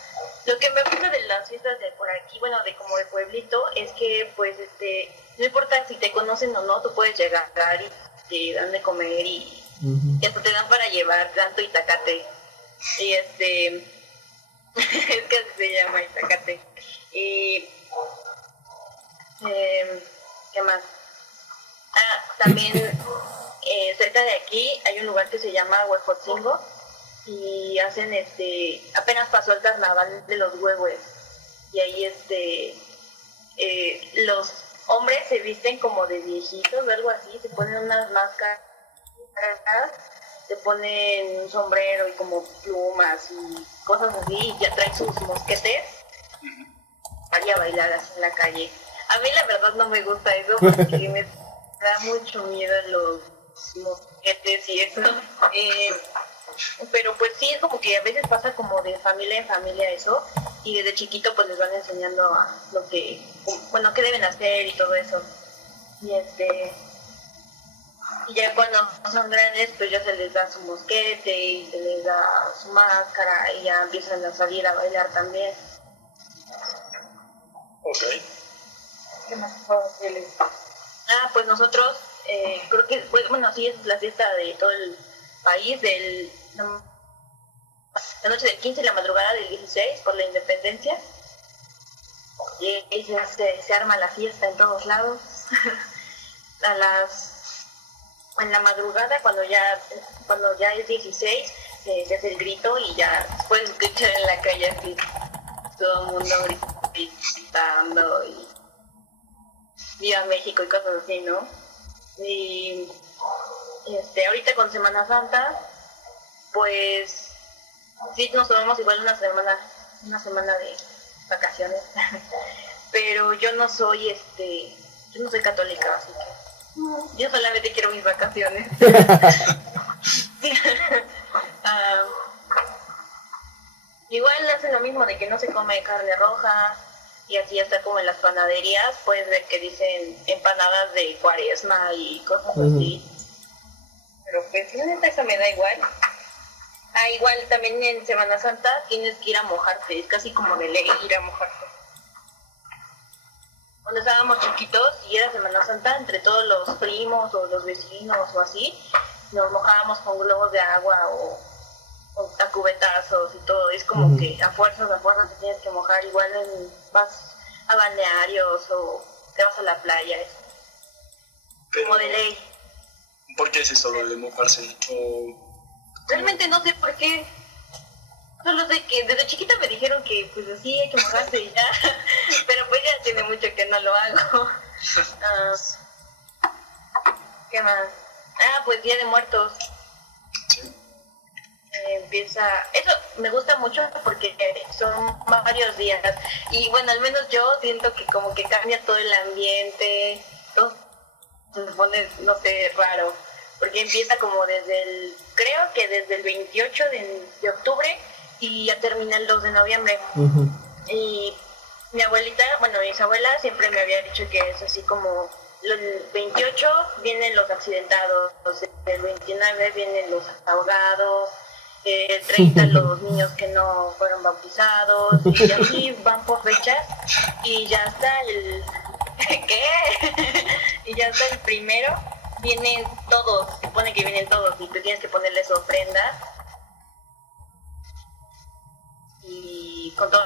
Lo que me gusta de las fiestas de por aquí, bueno, de como de pueblito, es que pues no importa si te conocen o no, tú puedes llegar y te dan de comer y hasta te dan para llevar tanto itacate. Y es que así se llama itacate. Y ¿qué más? También cerca de aquí hay un lugar que se llama Huejotzingo y hacen apenas pasó el carnaval de los huehues y ahí los hombres se visten como de viejitos o algo así, se ponen unas máscaras, se ponen un sombrero y como plumas y cosas así y ya traen sus mosquetes para a bailar así en la calle. A mí la verdad no me gusta eso porque me da mucho miedo los mosquetes y eso. Pero pues sí, es como que a veces pasa como de familia en familia eso y desde chiquito pues les van enseñando a lo que, bueno, qué deben hacer y todo eso. Y y ya cuando son grandes pues ya se les da su mosquete y se les da su máscara y ya empiezan a salir a bailar también. Ok. ¿Qué más puedo decirles? Pues nosotros creo que, bueno, sí es la fiesta de todo el país, la noche del 15 y la madrugada del 16 por la independencia. Y se arma la fiesta en todos lados. En la madrugada, cuando ya es 16, se hace el grito y ya puedes escuchar en la calle así, todo el mundo gritando y viva México y cosas así, ¿no? Y ahorita con Semana Santa, pues sí nos tomamos igual una semana de vacaciones, pero yo no soy católica, así que yo solamente quiero mis vacaciones. Igual hacen lo mismo de que no se come carne roja y así hasta como en las panaderías puedes ver que dicen empanadas de Cuaresma y cosas así. Pero pues la neta eso me da igual. Igual también en Semana Santa tienes que ir a mojarte, es casi como de ley ir a mojarte. Cuando estábamos chiquitos y era Semana Santa, entre todos los primos o los vecinos o así, nos mojábamos con globos de agua o a cubetazos y todo. Es como que a fuerzas te tienes que mojar, igual vas a balnearios o te vas a la playa, como de ley. ¿Por qué es eso lo de mojarse? Realmente no sé por qué. Solo sé que desde chiquita me dijeron que pues así hay que mojarse y ya. Pero pues ya tiene mucho que no lo hago. ¿Qué más? Pues Día de Muertos. Sí. Eso me gusta mucho porque son varios días. Y bueno, al menos yo siento que como que cambia todo el ambiente. Todo se pone, no sé, raro. Porque empieza como creo que desde el 28 de octubre y ya termina el 2 de noviembre. Y mi abuelita, bueno, mis abuelas siempre me había dicho que es así como el 28 vienen los accidentados, el 29 vienen los ahogados, el 30 los niños que no fueron bautizados, y así van por fechas y ya está ¿qué? Y ya está el primero. Vienen todos, se supone que vienen todos y tú tienes que ponerles ofrendas y con todo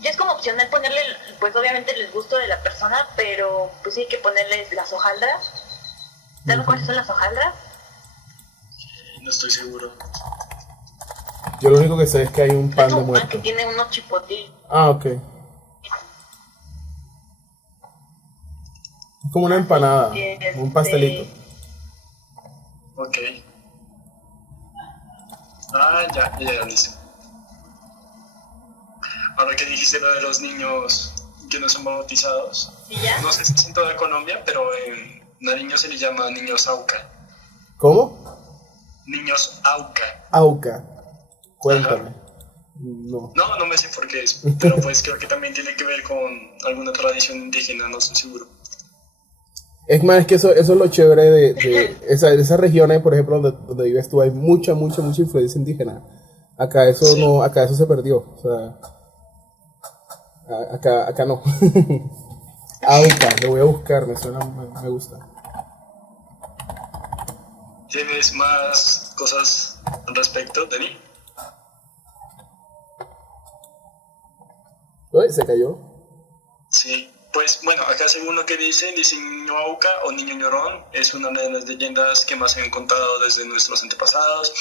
ya es como opcional ponerle pues obviamente el gusto de la persona, pero pues sí hay que ponerles las hojaldras. ¿Sabes cuáles son las hojaldras? No estoy seguro. Yo lo único que sé es que hay un pan Es de un pan muerto. que tiene unos chipotillos. Ah, ok. Es como una empanada, un pastelito. Ok. Ah, ya, listo. Ahora que dijiste lo de los niños que no son bautizados, ¿Y ya? no sé si es en toda Colombia, pero en Nariño se les llama niños Auca. ¿Cómo? Niños Auca. Auca. Cuéntame. No. No me sé por qué es, pero pues creo que también tiene que ver con alguna tradición indígena, no estoy seguro. Es más, es que eso es lo chévere de esas regiones, por ejemplo, donde vives tú, hay mucha influencia indígena. Acá eso Sí. no, acá eso se perdió. O sea, acá no. Auca, lo voy a buscar, me gusta. ¿Tienes más cosas al respecto, Dani? Uy, se cayó. Sí, pues bueno, acá según lo que dicen niño Auca o niño llorón es una de las leyendas que más se han contado desde nuestros antepasados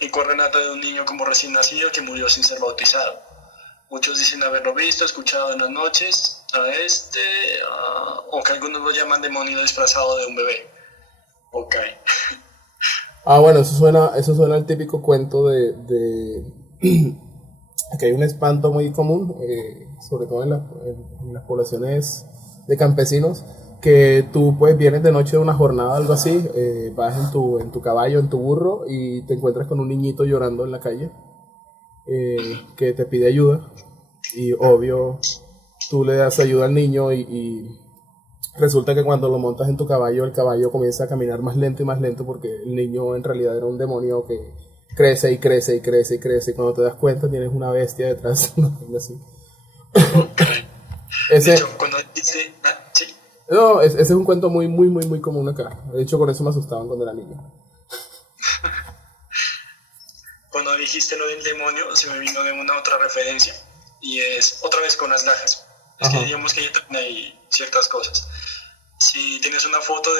y relata de un niño como recién nacido que murió sin ser bautizado. Muchos dicen haberlo visto, escuchado en las noches o que algunos lo llaman demonio disfrazado de un bebé. Ok. Ah, bueno, eso suena al típico cuento de que hay un espanto muy común, sobre todo en las poblaciones de campesinos, que tú pues vienes de noche de una jornada, algo así, vas en tu caballo, en tu burro, y te encuentras con un niñito llorando en la calle, que te pide ayuda, y obvio tú le das ayuda al niño y resulta que cuando lo montas en tu caballo, el caballo comienza a caminar más lento y más lento porque el niño en realidad era un demonio que crece y crece y crece y crece, y cuando te das cuenta tienes una bestia detrás. Así. Okay. Ese, de hecho, cuando dice... sí. no, ese es un cuento muy común acá. De hecho, con eso me asustaban cuando era niño. Cuando dijiste lo del demonio, se me vino de una otra referencia, y es otra vez con las lajas. Es que digamos que ya también hay ciertas cosas. Si tienes una foto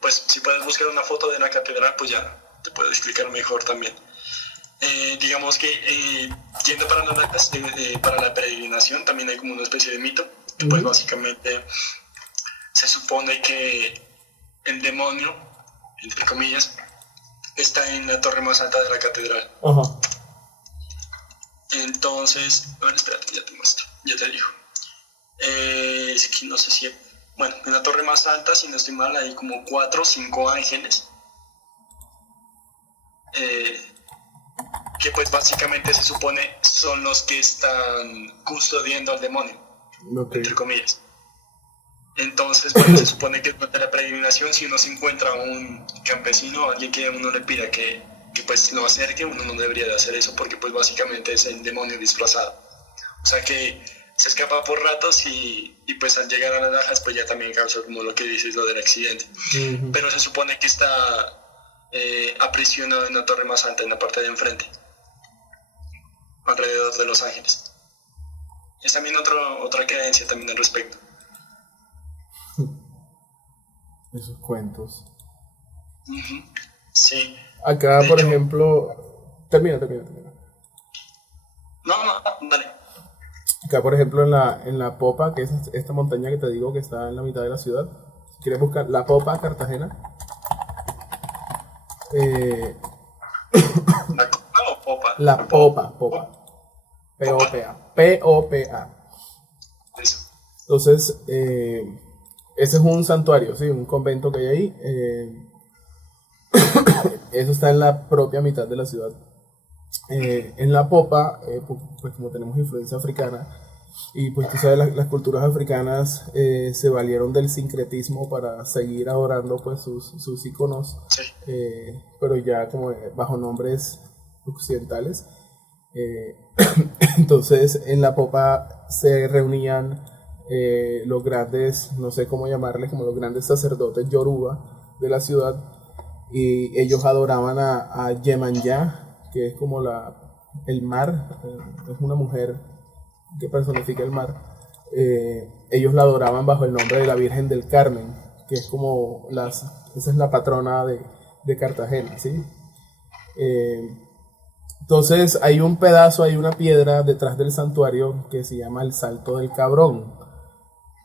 pues si puedes buscar una foto de la catedral, pues ya te puedo explicar mejor también. Digamos que yendo para las lajas, para la peregrinación, también hay como una especie de mito, que pues básicamente se supone que el demonio, entre comillas, está en la torre más alta de la catedral. Ajá. Entonces, a ver, espérate, ya te muestro, ya te digo. Es que no sé si... Bueno, en la torre más alta, si no estoy mal, hay como 4 o 5 ángeles. Que pues básicamente se supone son los que están custodiando al demonio, entre comillas. Entonces, bueno, se supone que durante la peregrinación, si uno se encuentra a un campesino o alguien que uno le pida que pues lo acerque, uno no debería de hacer eso porque pues básicamente es el demonio disfrazado. O sea que se escapa por ratos y pues al llegar a las lajas pues ya también causa como lo que dices, lo del accidente. Pero se supone que está aprisionado en la torre más alta, en la parte de enfrente, alrededor de los ángeles. Es también otra creencia también al respecto. Esos cuentos. Sí. Acá, de por hecho, ejemplo... Termina. No, dale. Acá, por ejemplo, en la Popa, que es esta montaña que te digo que está en la mitad de la ciudad. Si quieres buscar La Popa, Cartagena. ¿La copa o popa? La Popa. P-O-P-A. Eso. Entonces, ese es un santuario, sí, un convento que hay ahí. Eso está en la propia mitad de la ciudad. En la Popa, pues como tenemos influencia africana, y pues tú sabes, las culturas africanas se valieron del sincretismo para seguir adorando pues sus iconos, Sí. pero ya como bajo nombres occidentales. Entonces en la Popa se reunían los grandes, no sé cómo llamarles, como los grandes sacerdotes yoruba de la ciudad, y ellos adoraban a Yemanja, que es como el mar, es una mujer que personifica el mar, ellos la adoraban bajo el nombre de la Virgen del Carmen, que es como esa es la patrona de Cartagena, ¿sí? Entonces hay un pedazo, hay una piedra detrás del santuario que se llama el Salto del Cabrón,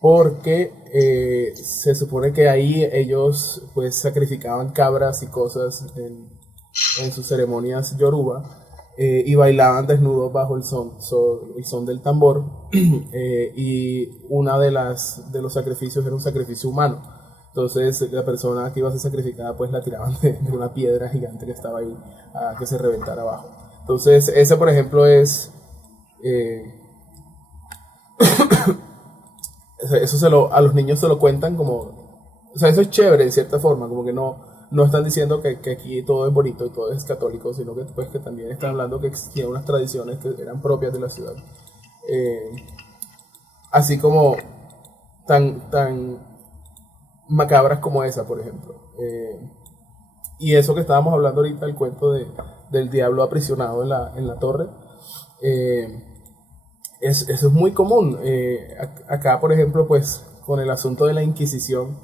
porque se supone que ahí ellos pues sacrificaban cabras y cosas en sus ceremonias yoruba, y bailaban desnudos bajo el son del tambor, y una de los sacrificios era un sacrificio humano. Entonces la persona que iba a ser sacrificada pues la tiraban de una piedra gigante que estaba ahí a que se reventara abajo. Entonces ese por ejemplo es eso a los niños se lo cuentan como, o sea, eso es chévere en cierta forma, como que no están diciendo que aquí todo es bonito y todo es católico, sino que pues que también están hablando que existían unas tradiciones que eran propias de la ciudad, así como tan macabras como esa, por ejemplo. Y eso que estábamos hablando ahorita, el cuento del diablo aprisionado en la torre, eso es muy común. Acá, por ejemplo, pues con el asunto de la Inquisición,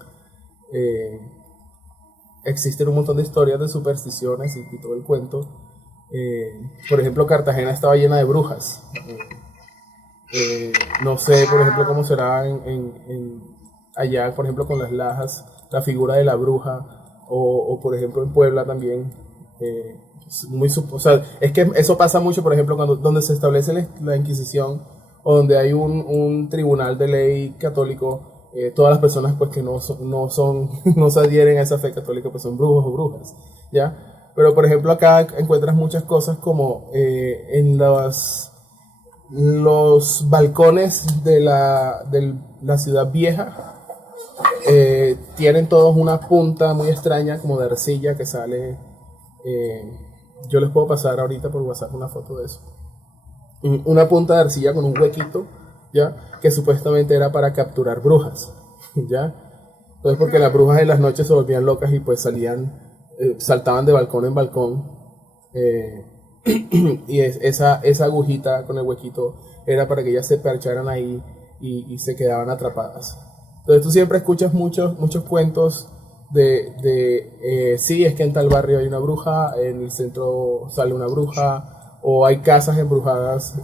existen un montón de historias de supersticiones y todo el cuento. Por ejemplo, Cartagena estaba llena de brujas. No sé, por ejemplo, cómo será allá, por ejemplo, con las Lajas, la figura de la bruja, o por ejemplo en Puebla también. O sea, es que eso pasa mucho, por ejemplo, donde se establece la Inquisición, o donde hay un tribunal de ley católico. Todas las personas pues que no se adhieren a esa fe católica pues son brujos o brujas, ¿ya? Pero por ejemplo acá encuentras muchas cosas como en los balcones de la ciudad vieja, tienen todos una punta muy extraña como de arcilla que sale. Yo les puedo pasar ahorita por WhatsApp una foto de eso. Una punta de arcilla con un huequito, ¿ya? Que supuestamente era para capturar brujas, ¿ya? Entonces porque las brujas en las noches se volvían locas y pues saltaban de balcón en balcón, y esa agujita con el huequito era para que ellas se percharan ahí y se quedaban atrapadas. Entonces tú siempre escuchas muchos cuentos sí, es que en tal barrio hay una bruja, en el centro sale una bruja, o hay casas embrujadas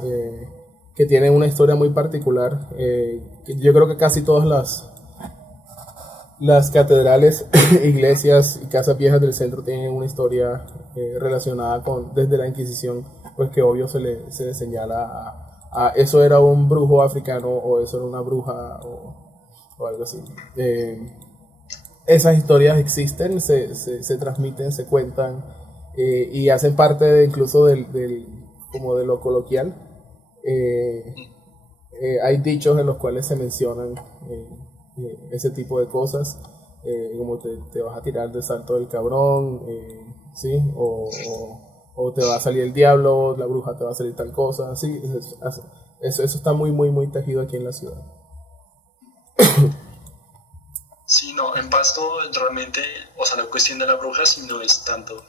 que tienen una historia muy particular. Yo creo que casi todas las catedrales, iglesias y casas viejas del centro tienen una historia relacionada desde la Inquisición, pues que obvio se le señala a eso era un brujo africano, o eso era una bruja, o algo así. Esas historias existen, se transmiten, se cuentan, y hacen parte incluso como de lo coloquial. Hay dichos en los cuales se mencionan ese tipo de cosas, como te vas a tirar del salto del cabrón, ¿sí? O te va a salir el diablo, la bruja te va a salir tal cosa, ¿sí? Eso está muy, muy, muy tejido aquí en la ciudad. Sí, no, en Pasto realmente, o sea, la cuestión de la bruja sí no es tanto.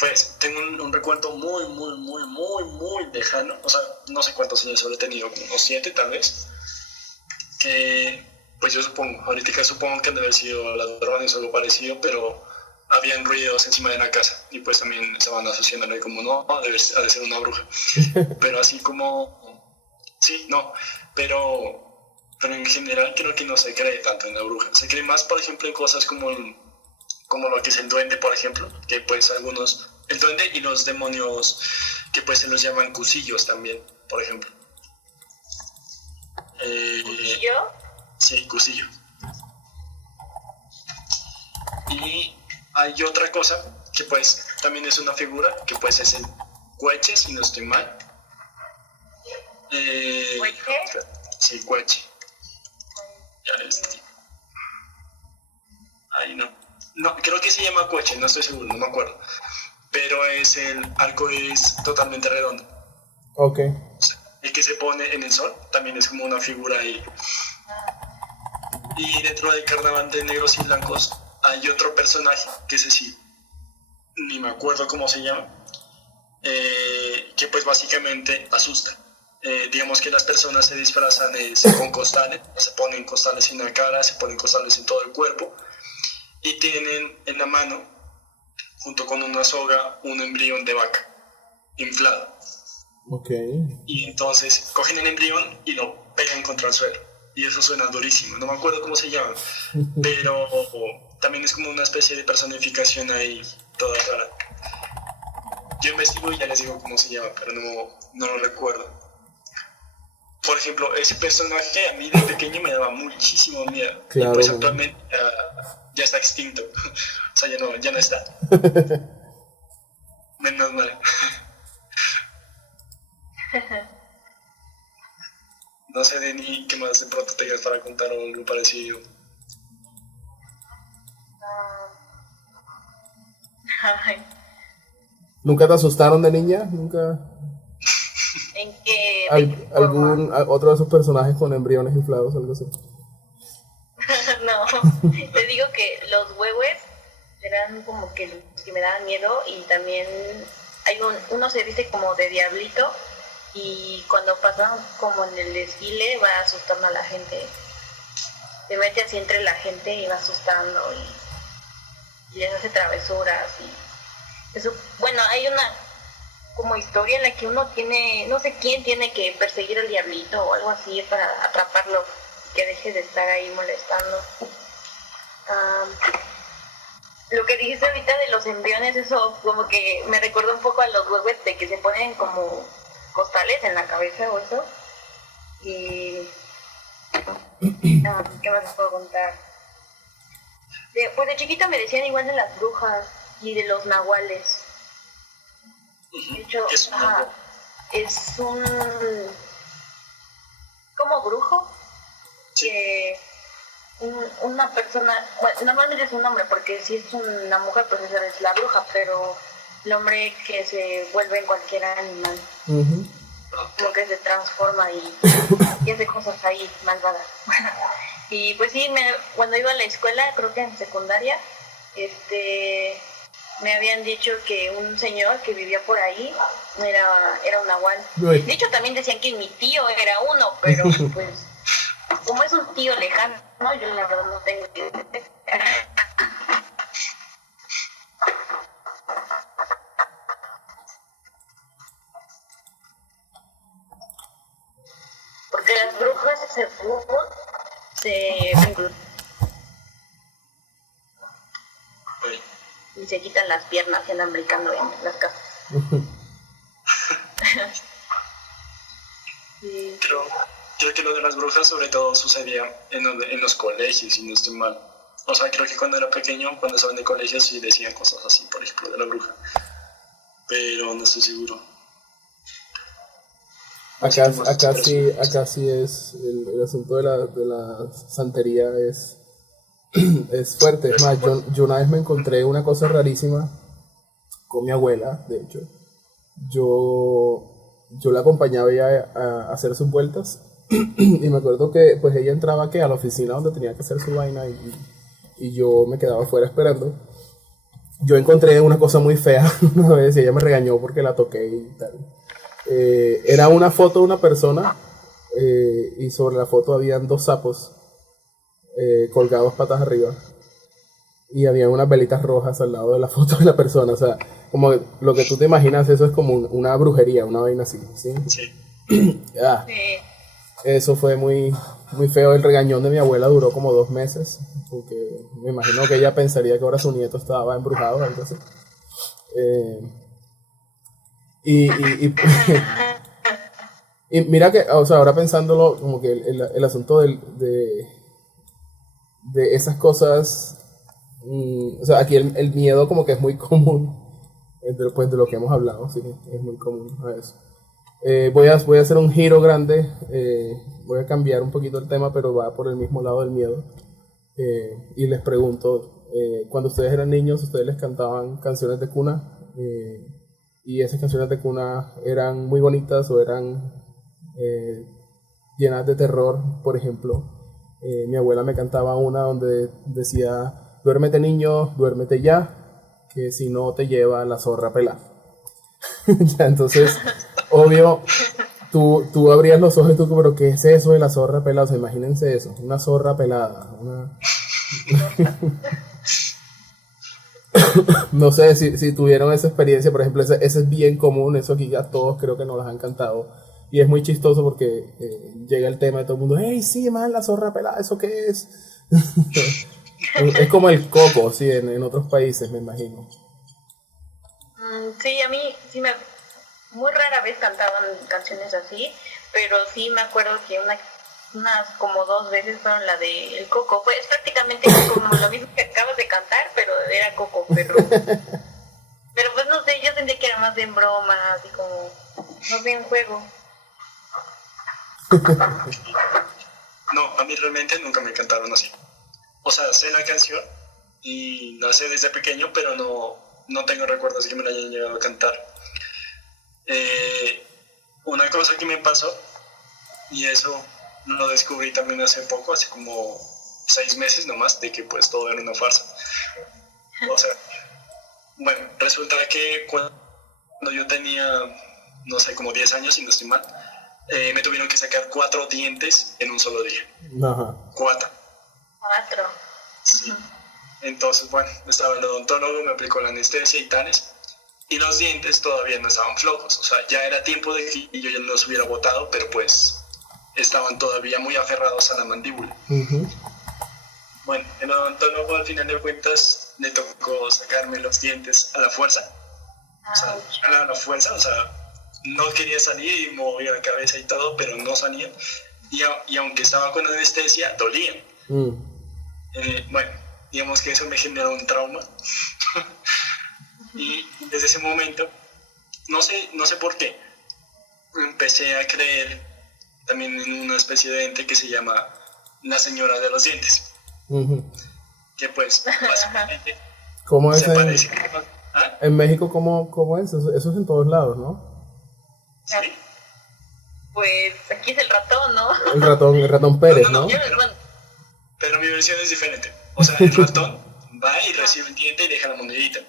Pues tengo un recuerdo muy, muy, muy, muy, muy lejano, o sea, no sé cuántos años habré tenido, unos 7 tal vez, que pues yo ahorita supongo que han de haber sido ladrones o algo parecido, pero habían ruidos encima de la casa y pues también estaban asociándolo como no, ha de ser una bruja. Pero así como, sí, no, pero en general creo que no se cree tanto en la bruja. Se cree más, por ejemplo, en cosas como lo que es el duende, por ejemplo, que pues el duende y los demonios que pues se los llaman cusillos también, por ejemplo. ¿Cusillo? Sí, cusillo. Y hay otra cosa que pues también es una figura, que pues es el cueche, si no estoy mal. ¿Cueche? Sí, cueche. Ya les digo. Ay, no. No, creo que se llama cueche, no estoy seguro, no me acuerdo. Pero el arco es totalmente redondo. Ok. O sea, el que se pone en el sol también es como una figura ahí. Y dentro del carnaval de negros y blancos hay otro personaje, que ese sí, ni me acuerdo cómo se llama, que pues básicamente asusta. digamos que las personas se disfrazan con costales, se ponen costales en la cara, se ponen costales en todo el cuerpo y tienen en la mano, junto con una soga, un embrión de vaca inflado. Okay. Y entonces cogen el embrión y lo pegan contra el suelo. Y eso suena durísimo, no me acuerdo cómo se llama, pero también es como una especie de personificación ahí, toda rara. Yo investigo y ya les digo cómo se llama, pero no lo recuerdo. Por ejemplo, ese personaje a mí de pequeño me daba muchísimo miedo. Claro, y pues actualmente ya está extinto. O sea, ya no está. Menos mal. No sé, Denny, qué más de pronto tengas para contar o algo parecido. Ay, ¿Nunca te asustaron de niña? ¿Nunca? ¿en qué? ¿De qué ¿Algún forma? otro de esos personajes con embriones inflados, algo así? No, te digo que los huehues eran como que los que me daban miedo y también hay uno se viste como de diablito y cuando pasan como en el desfile va asustando a la gente. Se mete así entre la gente y va asustando y les hace travesuras y eso. Bueno, hay una como historia en la que uno tiene, no sé quién tiene que perseguir al diablito o algo así para atraparlo y que deje de estar ahí molestando. Lo que dijiste ahorita de los embriones, eso como que me recuerda un poco a los huevos de que se ponen como costales en la cabeza o eso. Y ¿qué más les puedo contar? Pues de chiquita me decían igual de las brujas y de los nahuales. De hecho, ¿Qué es un nahual? es un como brujo Sí. que una persona, bueno, normalmente es un hombre, porque si es una mujer, pues esa es la bruja, pero el hombre que se vuelve en cualquier animal, Uh-huh. como que se transforma y hace cosas ahí malvadas. Y pues sí, cuando iba a la escuela, creo que en secundaria, me habían dicho que un señor que vivía por ahí era un nahual. Uy. De hecho, también decían que mi tío era uno, pero pues como es un tío lejano, ¿no? Yo la verdad no tengo idea. Porque las brujas se Oye, y se quitan las piernas y andan brincando en las casas. Sí. creo que lo de las brujas sobre todo sucedía en los colegios, si no estoy mal. O sea, creo que cuando era pequeño, cuando estaba en el colegio, sí decían cosas así, por ejemplo, de la bruja. Pero no estoy seguro. Acá sí es el asunto de la santería es fuerte. Es más, yo una vez me encontré una cosa rarísima con mi abuela, de hecho. Yo la acompañaba ella a hacer sus vueltas y me acuerdo que pues ella entraba a la oficina donde tenía que hacer su vaina y yo me quedaba afuera esperando. Yo encontré una cosa muy fea una vez y ella me regañó porque la toqué y tal. Era una foto de una persona y sobre la foto habían 2 sapos colgados patas arriba y había unas velitas rojas al lado de la foto de la persona. O sea, como lo que tú te imaginas, eso es como una brujería, una vaina así, ¿sí? Sí. Ah, eso fue muy, muy feo. El regañón de mi abuela duró como 2 meses porque me imagino que ella pensaría que ahora su nieto estaba embrujado o algo así. Y mira que, o sea, ahora pensándolo, como que el asunto de esas cosas, o sea, aquí el miedo como que es muy común, después de lo que hemos hablado, sí, es muy común a eso. Voy a hacer un giro grande, voy a cambiar un poquito el tema, pero va por el mismo lado del miedo. Y les pregunto, cuando ustedes eran niños, ¿ustedes les cantaban canciones de cuna? Y esas canciones de cuna eran muy bonitas o eran llenas de terror. Por ejemplo, mi abuela me cantaba una donde decía: duérmete niño, duérmete ya, que si no te lleva la zorra pelada. Ya, entonces, obvio, tú abrías los ojos y tú, pero ¿qué es eso de la zorra pelada? O sea, imagínense eso, una zorra pelada. No sé si tuvieron esa experiencia, por ejemplo, ese es bien común, eso aquí a todos creo que nos las han cantado. Y es muy chistoso porque llega el tema de todo el mundo, hey, sí, man, la zorra pelada, ¿eso qué es? Es como el coco, sí, en otros países, me imagino. Sí, a mí sí muy rara vez cantaban canciones así, pero sí me acuerdo que unas como 2 veces fueron la de El Coco. Pues prácticamente como lo mismo que acabas de cantar, pero era Coco, pero pues no sé, yo sentí que era más en broma, así como, no sé, en juego. No, a mí realmente nunca me cantaron así. O sea, sé la canción y la sé desde pequeño, pero no tengo recuerdos de que me la hayan llegado a cantar. Una cosa que me pasó, y eso lo descubrí también hace poco, hace como 6 meses nomás, de que pues todo era una farsa. O sea, bueno, resulta que cuando yo tenía, no sé, como 10 años, si no estoy mal, me tuvieron que sacar 4 dientes en un solo día. Ajá. 4. Sí. Entonces, bueno, estaba el odontólogo, me aplicó la anestesia y tales, y los dientes todavía no estaban flojos. O sea, ya era tiempo de que yo ya los hubiera botado, pero pues estaban todavía muy aferrados a la mandíbula. Uh-huh. Bueno, el odontólogo al final de cuentas le tocó sacarme los dientes a la fuerza. O sea, a la fuerza, o sea, no quería salir y movía la cabeza y todo, pero no salía. Y aunque estaba con anestesia, dolían. Bueno, digamos que eso me generó un trauma. Y desde ese momento, no sé por qué, empecé a creer también en una especie de ente que se llama la señora de los dientes. Uh-huh. Que pues básicamente ¿cómo es se parece. ¿Ah? En México, ¿cómo es? Eso es en todos lados, ¿no? Sí. Pues aquí es el ratón, ¿no? El ratón Pérez, ¿no? Pero mi versión es diferente. O sea, el ratón va y recibe el diente y deja la monedita.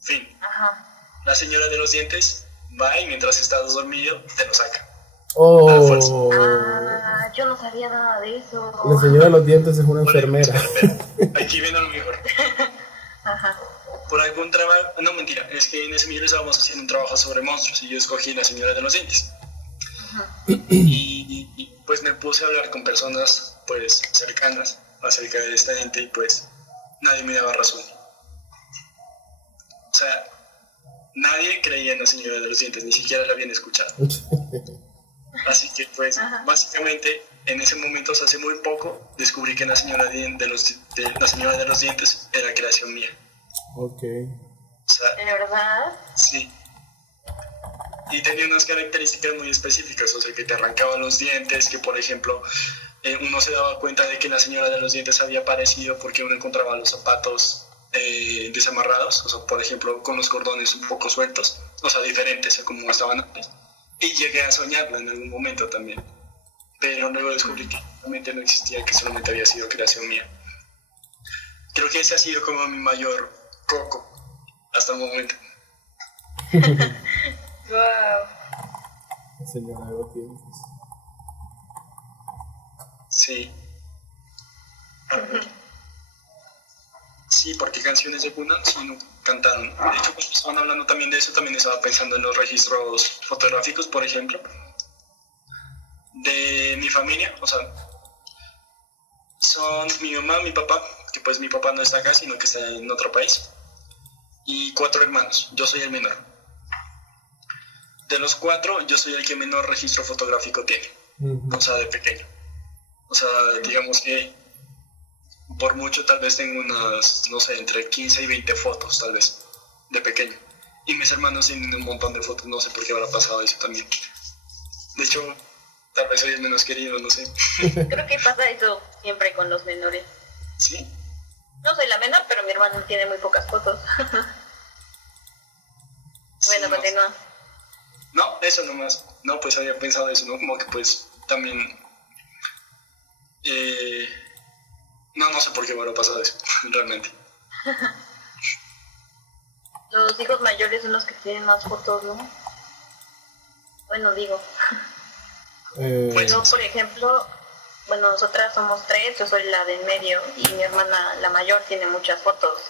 Fin. Ajá. La señora de los dientes va y mientras estás dormido te lo saca. Oh. Yo no sabía nada de eso. La señora de los dientes es una enfermera. Espera. Aquí viene lo mejor. Ajá. Por algún trabajo, no mentira, es que en ese millón estábamos haciendo un trabajo sobre monstruos y yo escogí la señora de los dientes. Y pues me puse a hablar con personas pues cercanas acerca de esta ente y pues nadie me daba razón. O sea, nadie creía en la señora de los dientes, ni siquiera la habían escuchado. Así que pues básicamente en ese momento, o sea, hace muy poco, descubrí que la señora la señora de los dientes era creación mía. Ok. O sea, ¿de verdad? Sí. Y tenía unas características muy específicas, o sea, que te arrancaban los dientes, que por ejemplo uno se daba cuenta de que la señora de los dientes había aparecido porque uno encontraba los zapatos desamarrados, o sea, por ejemplo, con los cordones un poco sueltos, o sea, diferentes a como estaban antes. Y llegué a soñarlo en algún momento también, pero luego descubrí que realmente no existía, que solamente había sido creación mía. Creo que ese ha sido como mi mayor coco hasta el momento. Wow. La señora de los dientes. Sí. Sí, porque canciones de cuna sí no cantaron. De hecho, cuando estaban hablando también de eso, también estaba pensando en los registros fotográficos, por ejemplo, de mi familia. O sea, son mi mamá, mi papá, que pues mi papá no está acá, sino que está en otro país, y 4 hermanos. Yo soy el menor. De los 4, yo soy el que menor registro fotográfico tiene. O sea, de pequeño. O sea, digamos que por mucho tal vez tengo unas, no sé, entre 15 y 20 fotos tal vez, de pequeño. Y mis hermanos tienen un montón de fotos, no sé por qué habrá pasado eso también. De hecho, tal vez soy el menos querido, no sé. Creo que pasa eso siempre con los menores. ¿Sí? No soy la menor, pero mi hermano tiene muy pocas fotos. Bueno, sí, continúa. No, eso nomás. No, pues había pensado eso, ¿no? Como que pues también... No sé por qué habrá pasado eso, realmente. Los hijos mayores son los que tienen más fotos, ¿no? Bueno, digo. Yo, por ejemplo, bueno, nosotras somos tres, yo soy la del medio y mi hermana, la mayor, tiene muchas fotos.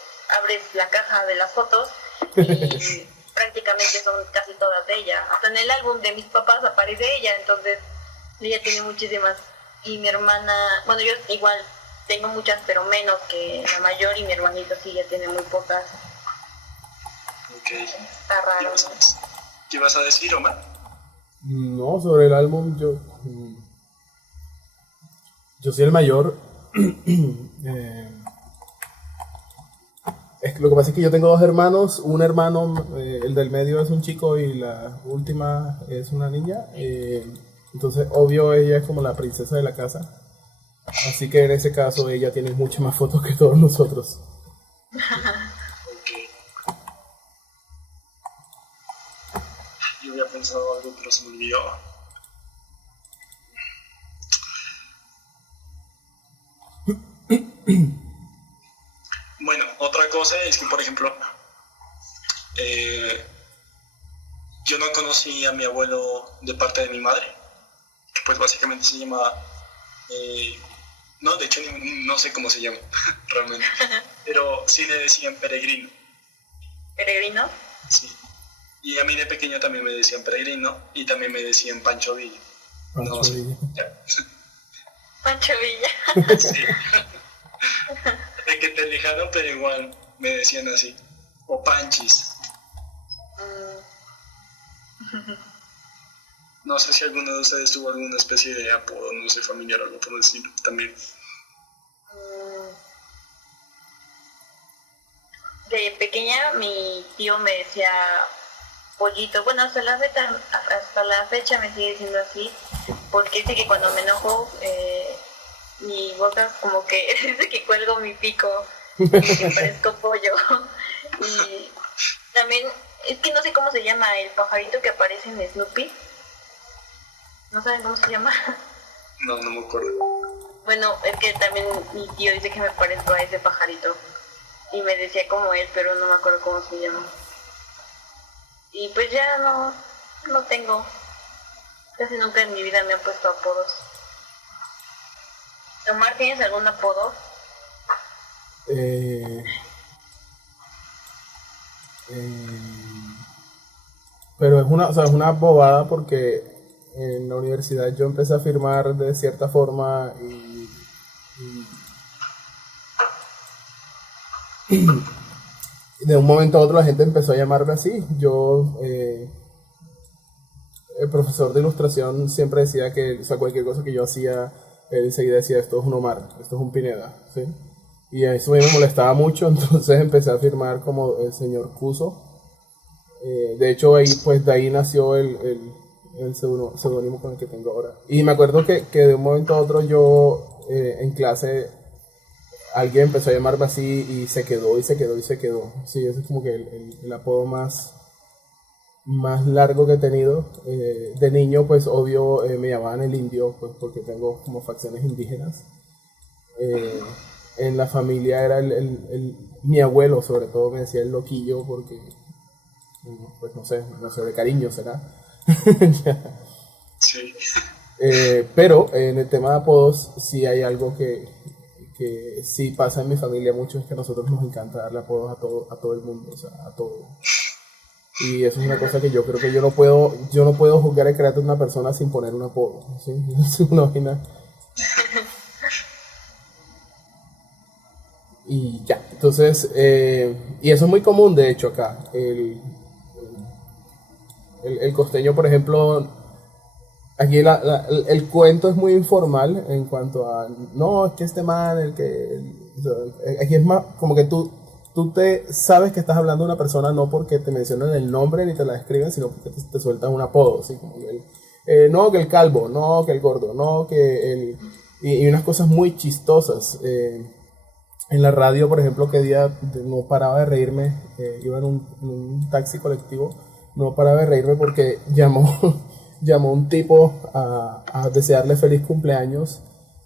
Abres la caja de las fotos y prácticamente son casi todas de ella. Hasta en el álbum de mis papás aparece ella, entonces ella tiene muchísimas. Y mi hermana, bueno, yo igual tengo muchas, pero menos que la mayor, y mi hermanito sí ya tiene muy pocas. Ok. Está raro, ¿no? ¿Qué vas a decir, Omar? No, sobre el álbum, yo soy el mayor. Lo que pasa es que yo tengo dos hermanos. Un hermano, el del medio es un chico y la última es una niña. Entonces, obvio, ella es como la princesa de la casa. Así que en ese caso ella tiene muchas más fotos que todos nosotros. Okay. Yo había pensado algo, pero se me olvidó. Bueno, otra cosa es que, por ejemplo, yo no conocí a mi abuelo de parte de mi madre, que pues básicamente se llama... no, de hecho no sé cómo se llama realmente, pero sí le decían Peregrino. ¿Peregrino? Sí. Y a mí de pequeño también me decían Peregrino y también me decían Pancho Villa. Pancho Villa. Pancho Villa. Sí. De que te lejano, pero igual me decían así. O Panchis. No sé si alguno de ustedes tuvo alguna especie de apodo, no sé, familiar o algo por decirlo también. De pequeña mi tío me decía Pollito. Bueno, hasta la fecha me sigue diciendo así, porque dice que cuando me enojo mi boca como que dice que cuelgo mi pico y que parezco pollo. Y también es que no sé cómo se llama el pajarito que aparece en Snoopy. ¿No saben cómo se llama? No me acuerdo. Bueno, es que también mi tío dice que me parezco a ese pajarito. Y me decía como él, pero no me acuerdo cómo se llama. Y pues ya no tengo. Casi nunca en mi vida me han puesto apodos. Omar, ¿tienes algún apodo? Pero es una bobada porque en la universidad yo empecé a firmar de cierta forma y de un momento a otro la gente empezó a llamarme así. El profesor de ilustración siempre decía que, o sea, cualquier cosa que yo hacía, él enseguida decía, esto es un Omar, esto es un Pineda, ¿sí? Y eso me molestaba mucho, entonces empecé a firmar como el señor Cuso. De hecho, de ahí nació el seudónimo con el que tengo ahora. Y me acuerdo que de un momento a otro yo, en clase, alguien empezó a llamarme así y se quedó. Sí, ese es como que el apodo más largo que he tenido. De niño, pues obvio, me llamaban el indio, pues porque tengo como facciones indígenas. En la familia era mi abuelo, sobre todo, me decía el loquillo porque, pues no sé, de cariño será. Sí. Pero en el tema de apodos sí hay algo que sí pasa en mi familia mucho, es que a nosotros nos encanta darle apodos a todo el mundo, o sea, a todo. Y eso es una cosa que yo creo que yo no puedo juzgar el carácter de una persona sin poner un apodo, ¿sí? Es una vaina. Y ya, entonces, y eso es muy común de hecho acá. El costeño, por ejemplo, aquí el cuento es muy informal en cuanto a, no, es que este man, aquí es más como que tú te sabes que estás hablando de una persona no porque te mencionan el nombre ni te la describen, sino porque te sueltan un apodo, ¿sí? Como que no, que el calvo, no, que el gordo, no, que y unas cosas muy chistosas. En la radio, por ejemplo, que día no paraba de reírme, iba en un taxi colectivo, no paraba de reírme porque llamó un tipo a desearle feliz cumpleaños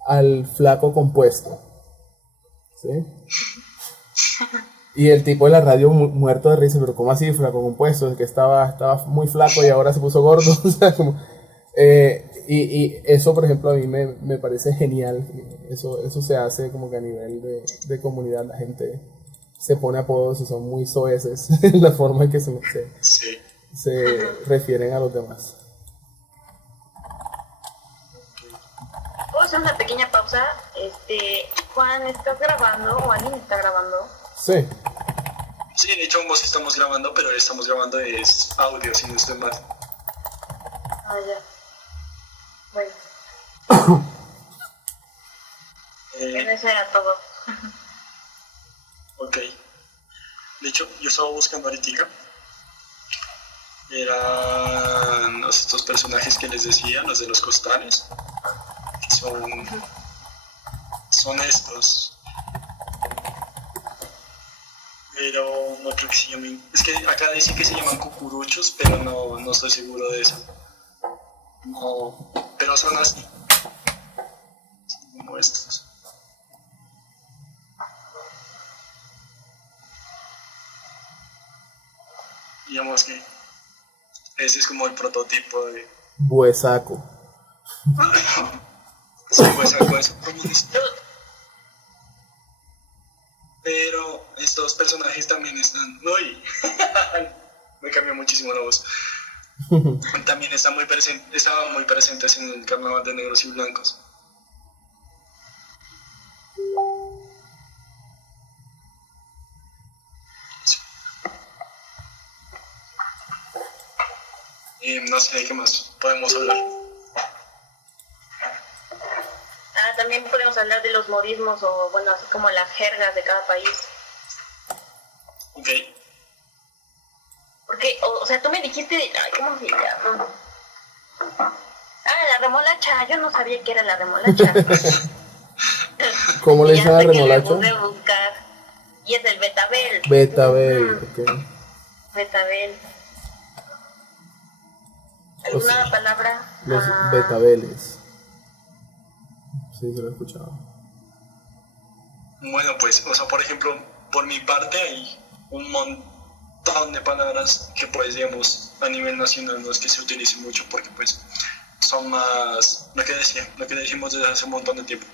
al flaco compuesto, ¿sí? Y el tipo de la radio muerto de risa, pero ¿cómo así flaco compuesto? Es que estaba muy flaco y ahora se puso gordo, o sea, como... Y eso, por ejemplo, a mí me parece genial. Eso se hace como que a nivel de comunidad. La gente se pone apodos y son muy soeces en la forma en que Sí. se refieren a los demás. ¿Puedo hacer una pequeña pausa? Juan, ¿estás grabando o alguien está grabando? Sí. Sí, de hecho ambos estamos grabando, pero estamos grabando es audio, si no estoy mal. Ah, ya. Bueno, eso era todo. Ok. De hecho, yo estaba buscando ahorita. Eran estos personajes que les decía, los de los costales. Que son estos. Pero no creo que se llamen. Es que acá dice que se llaman cucuruchos, pero no estoy seguro de eso. No, pero son así. Son como estos. Digamos que ese es como el prototipo de. Buesaco. Sí, pues algo es comunista. Pero estos personajes también están. ¡Uy! Me cambió muchísimo la voz. También estaban muy presentes en el carnaval de negros y blancos. No sé de qué más podemos hablar. También podemos hablar de los modismos o, bueno, así como las jergas de cada país. Ok. Porque, o sea, tú me dijiste, ay, ¿cómo se llama? La remolacha, yo no sabía que era la remolacha. ¿Cómo le dicen a la remolacha? Y ya buscar, y es el betabel. Betabel, ok. Betabel. ¿Alguna palabra? Los betabeles. Sí, se lo he escuchado. Bueno, pues, o sea, por ejemplo, por mi parte hay un montón de palabras que, pues, digamos, a nivel nacional no es que se utilicen mucho porque, pues, son más, lo que decimos desde hace un montón de tiempo.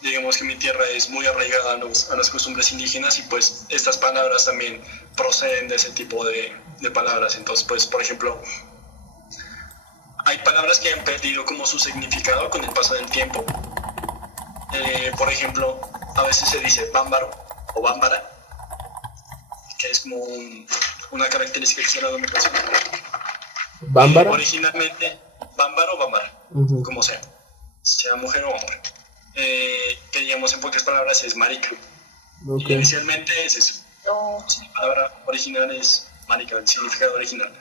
Digamos que mi tierra es muy arraigada a las costumbres indígenas y, pues, estas palabras también proceden de ese tipo de palabras. Entonces, pues, por ejemplo, hay palabras que han perdido como su significado con el paso del tiempo. Por ejemplo, a veces se dice bámbaro o bámbara, que es como una característica que se le da a una persona. ¿Bámbara? Originalmente, bámbaro o bámbara, como sea mujer o hombre. Que digamos en pocas palabras es marica. Okay. Y inicialmente es eso. Sí, la palabra original es marica, el significado original.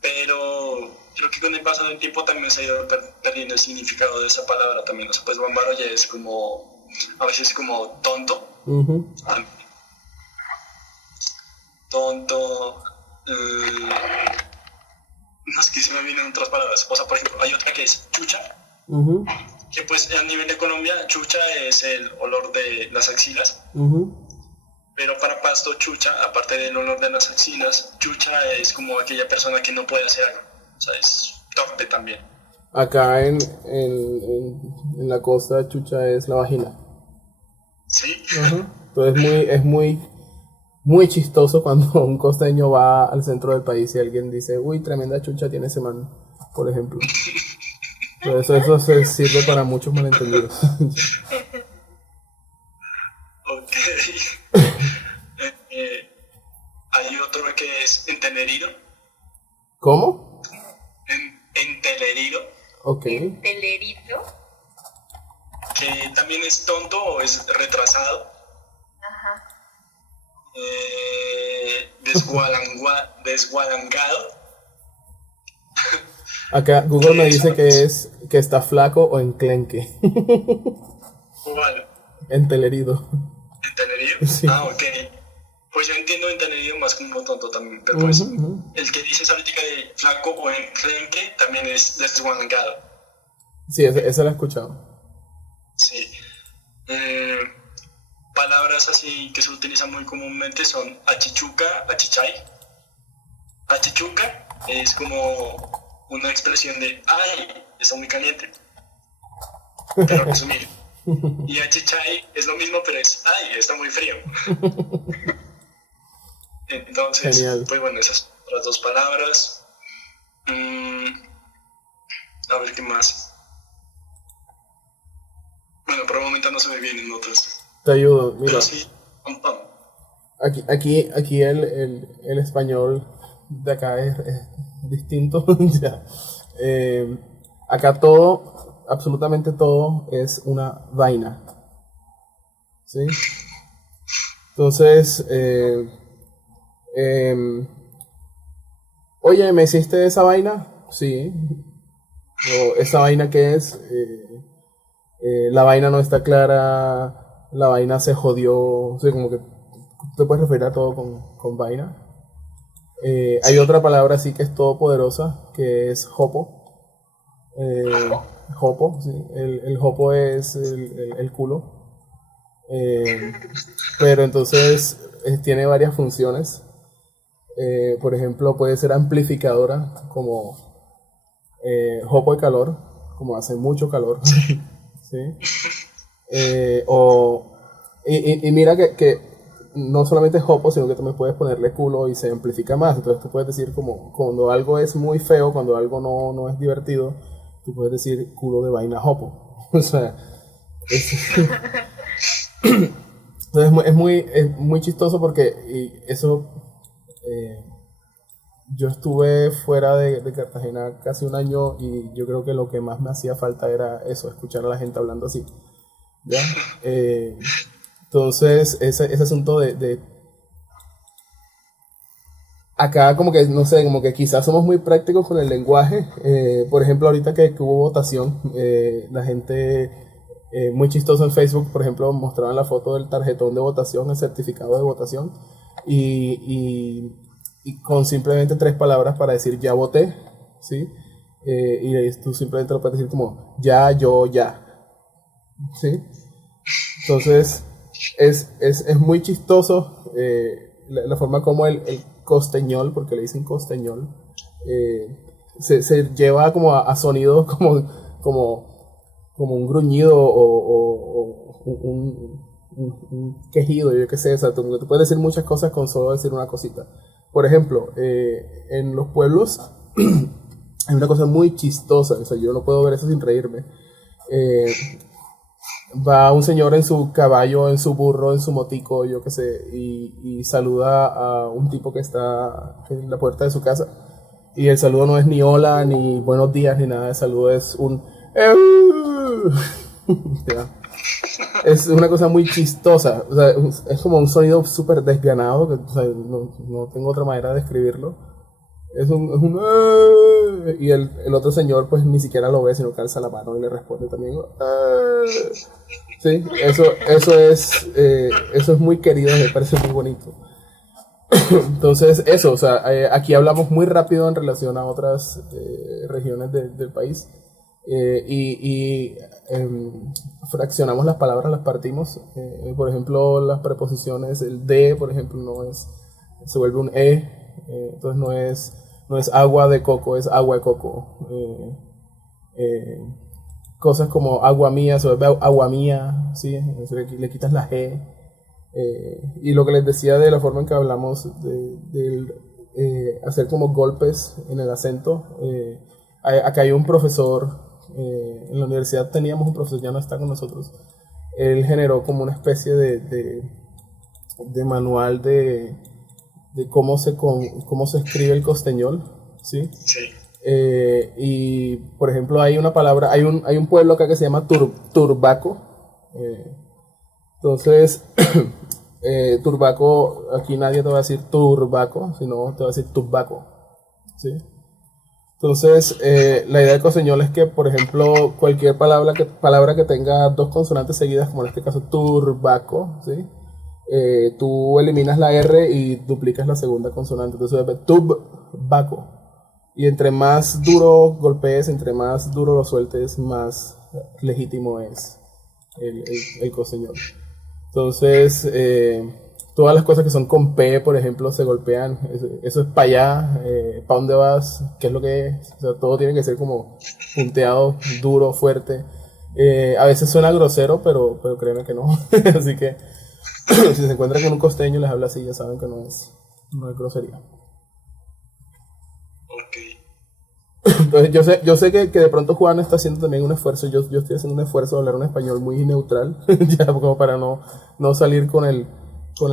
Pero creo que con el paso del tiempo también se ha ido perdiendo el significado de esa palabra también. O sea, pues bámbaro ya es como, a veces como tonto. Tonto. No es que se me vienen otras palabras. O sea, por ejemplo, hay otra que es chucha. Que pues a nivel de Colombia, chucha es el olor de las axilas. Pero para Pasto, chucha, aparte del olor de las axilas, chucha es como aquella persona que no puede hacer algo. O sea, es torpe también. Acá en la costa, chucha es la vagina. Sí. Entonces es muy chistoso cuando un costeño va al centro del país y alguien dice, uy, tremenda chucha tiene ese man, por ejemplo. Entonces eso se sirve para muchos malentendidos. Ok. Hay otro que es entelerido. ¿Cómo? Entelerido. Ok. Entelerido. Que también es tonto o es retrasado. Ajá. Desgualangado. Acá Google me dice que está flaco o enclenque. ¿Cuál? Entelerido. ¿Entelerido? Sí. Ah, ok. Pues yo entiendo entendido más como tonto también, pero pues el que dices ahorita de flaco o enclenque también es desgualangado. Sí, ese lo he escuchado. Sí. Palabras así que se utilizan muy comúnmente son achichuca, achichay. Achichuca es como una expresión de ay, está muy caliente, pero resumir. Y achichay es lo mismo, pero es ay, está muy frío. Entonces, Genial. pues bueno, esas son las dos palabras. A ver qué más. Bueno, por el momento no se me vienen otras. Te ayudo, mira. Pero sí, pom, pom. Aquí el español de acá es distinto. Ya. Acá todo, absolutamente todo es una vaina. ¿Sí? Entonces, oye, ¿me hiciste esa vaina? Sí. O, ¿esa vaina qué es? La vaina no está clara, la vaina se jodió. O sea, como que te puedes referir a todo con vaina. Hay otra palabra así que es todopoderosa, que es jopo. Jopo, sí. El jopo es el culo. Pero entonces tiene varias funciones. Por ejemplo, puede ser amplificadora, como jopo de calor, como hace mucho calor. ¿Sí? Y mira que no solamente es jopo, sino que también puedes ponerle culo y se amplifica más. Entonces tú puedes decir como cuando algo es muy feo, cuando algo no es divertido, tú puedes decir culo de vaina jopo. O sea, entonces es muy chistoso porque eso, yo estuve fuera de Cartagena casi un año y yo creo que lo que más me hacía falta era eso, escuchar a la gente hablando así. ¿Ya? Entonces, ese asunto de acá como que, no sé, como que quizás somos muy prácticos con el lenguaje. Por ejemplo, ahorita que hubo votación, la gente, muy chistoso en Facebook, por ejemplo, mostraban la foto del tarjetón de votación, el certificado de votación, y con simplemente 3 palabras para decir ya voté, ¿sí? Y tú simplemente lo puedes decir como ya, yo, ya, ¿sí? Entonces, es muy chistoso la forma como el costeñol, porque le dicen costeñol, se lleva como a sonidos como un gruñido o un quejido, yo qué sé. O sea, tú puedes decir muchas cosas con solo decir una cosita. Por ejemplo, en los pueblos hay una cosa muy chistosa, o sea, yo no puedo ver eso sin reírme. Va un señor en su caballo, en su burro, en su motico, yo qué sé, y saluda a un tipo que está en la puerta de su casa. Y el saludo no es ni hola, ni buenos días, ni nada. El saludo es un ya. Es una cosa muy chistosa. O sea, es como un sonido súper desganado, que, o sea, no tengo otra manera de describirlo. Es un y el otro señor pues ni siquiera lo ve, sino que alza la mano y le responde también. Sí, eso es muy querido, me parece muy bonito. Entonces, eso, o sea, aquí hablamos muy rápido en relación a otras regiones del país. Fraccionamos las palabras, las partimos. Por ejemplo, las preposiciones, el de, por ejemplo, se vuelve un entonces no es agua de coco, es agua de coco. Cosas como agua mía, se vuelve agua mía, ¿sí? Le quitas la G. Y lo que les decía de la forma en que hablamos, de hacer como golpes en el acento. Acá hay un profesor, en la universidad teníamos un profesor, ya no está con nosotros. Él generó como una especie de manual de cómo se escribe el costeñol, ¿sí? Sí. Y por ejemplo hay una palabra, hay un pueblo acá que se llama Turbaco. Entonces Turbaco, aquí nadie te va a decir Turbaco, sino te va a decir Tubaco, ¿sí? Entonces la idea del costeñol es que, por ejemplo, cualquier palabra que tenga 2 consonantes seguidas, como en este caso Turbaco, ¿sí? Tú eliminas la R y duplicas la segunda consonante, entonces se vuelve Tubaco. Y entre más duro golpees, entre más duro lo sueltes, más legítimo es el costeñol. Entonces, todas las cosas que son con P, por ejemplo, se golpean. Eso es para allá, para dónde vas, qué es lo que es. O sea, todo tiene que ser como punteado, duro, fuerte. A veces suena grosero, pero créeme que no. Así que si se encuentran con un costeño y les habla así, ya saben que no es grosería. Ok. Entonces yo sé que de pronto Juan está haciendo también un esfuerzo. Yo estoy haciendo un esfuerzo de hablar un español muy neutral, ya como para no salir con el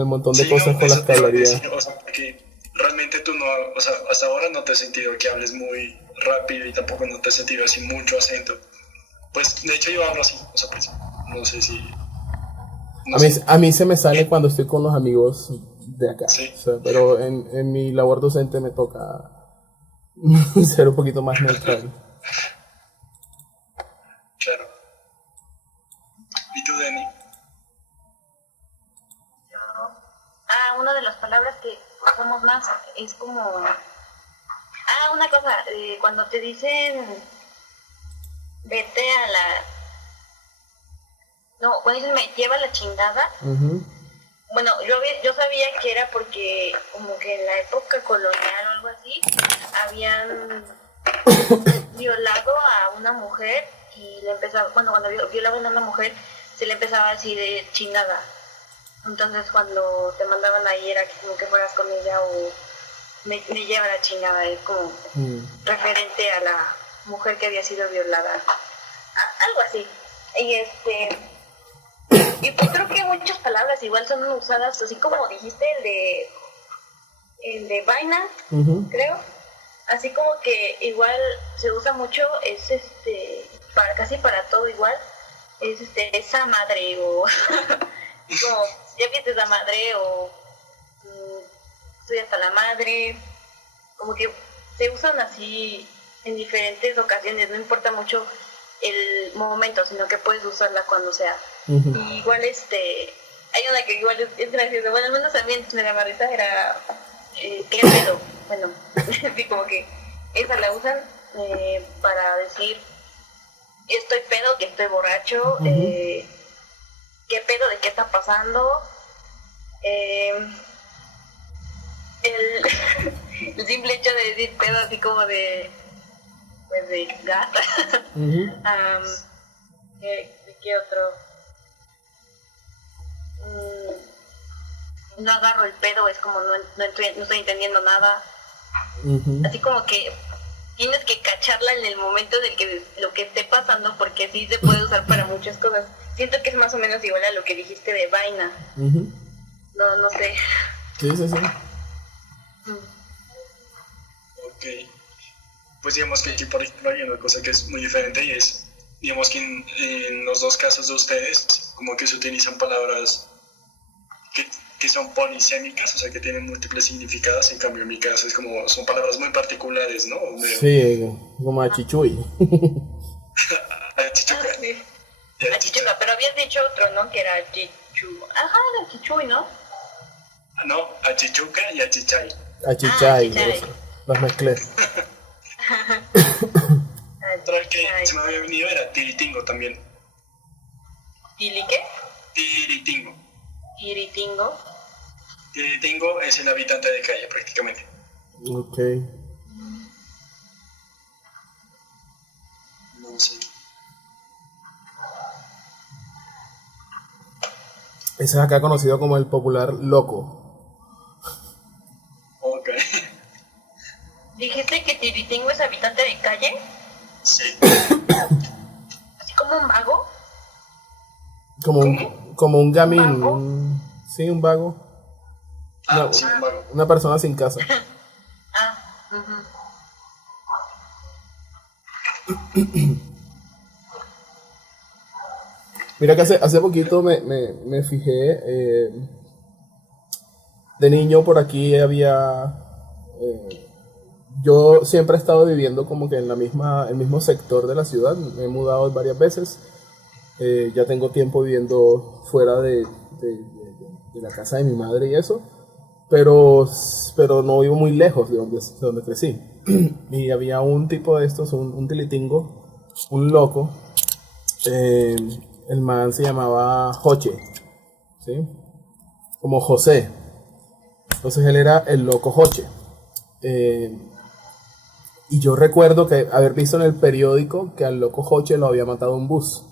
montón de Sí, cosas no, con las eso que te iba a hablaría. decir, o sea, que realmente tú no, o sea, hasta ahora no te he sentido que hables muy rápido y tampoco no te he sentido así mucho acento. Pues de hecho yo hablo así, o sea, pues no sé si, no sé. A mí se me sale cuando estoy con los amigos de acá, Sí, o sea, pero en mi labor docente me toca ser un poquito más neutral. claro. ¿Y tú, Dani? Una de las palabras que usamos más es como... una cosa, cuando te dicen vete a la... No, cuando dicen me lleva la chingada, Uh-huh. bueno, yo sabía que era porque como que en la época colonial o algo así, habían violado a una mujer y le empezaba, bueno, cuando violaban a una mujer, se le empezaba así de chingada. Entonces cuando te mandaban ahí era como que fueras con ella o me lleva la chingada, es como referente a la mujer que había sido violada, algo así. Y pues creo que muchas palabras igual son usadas, así como dijiste el de vaina, Uh-huh. creo, así como que igual se usa mucho, es casi para todo igual, es esa madre o como ya viste esa madre o estoy hasta la madre, como que se usan así en diferentes ocasiones, no importa mucho el momento, sino que puedes usarla cuando sea. Uh-huh. Y igual hay una que igual es graciosa, bueno, al menos a mí antes me daba risa, era ¿qué pedo? Bueno, sí, como que esa la usan para decir estoy pedo, que estoy borracho, Uh-huh. qué pedo, de qué está pasando, el simple hecho de decir pedo así como de pues de gata. Uh-huh. ¿Qué otro? No agarro el pedo, es como no estoy entendiendo nada. Uh-huh. Así como que tienes que cacharla en el momento en el que lo que esté pasando, porque sí se puede usar para muchas cosas. Siento que es más o menos igual a lo que dijiste de vaina. Uh-huh. No sé. Sí. Ok. Pues digamos que aquí, por ejemplo, hay una cosa que es muy diferente y es, digamos que en los dos casos de ustedes, como que se utilizan palabras que son polisémicas, o sea, que tienen múltiples significados. En cambio, en mi caso es como, son palabras muy particulares, ¿no? Sí, como a Chichuy. Chichuca. Sí. Y A chichuca, pero habías dicho otro, ¿no? Que era chichu. Ajá, era chichuy, ¿no? No, a Chichuca y a Chichay. A Chichay, Chichay. eso. Las mezclé. Otro que se me había venido era Tiritingo también. ¿Tili qué? Tiritingo. Tiritingo. Tiritingo es el habitante de calle prácticamente. Ok. No sé. Ese es acá conocido como el popular loco. Ok. ¿Dijiste que Tiritingo es habitante de calle? Sí. ¿Así como un mago? Como un gamín. ¿Un vago? Sí, un vago. No, Sí, un vago. una persona sin casa. Uh-huh. Mira que hace poquito me fijé. De niño por aquí había. Yo siempre he estado viviendo como que en el mismo sector de la ciudad. Me he mudado varias veces. Ya tengo tiempo viviendo fuera de la casa de mi madre y eso. Pero no vivo muy lejos de donde crecí. Y había un tipo de estos, un tilitingo, un loco. El man se llamaba Joche, ¿sí? como José. Entonces él era el loco Joche. Y yo recuerdo que haber visto en el periódico que al loco Joche lo había matado un bus.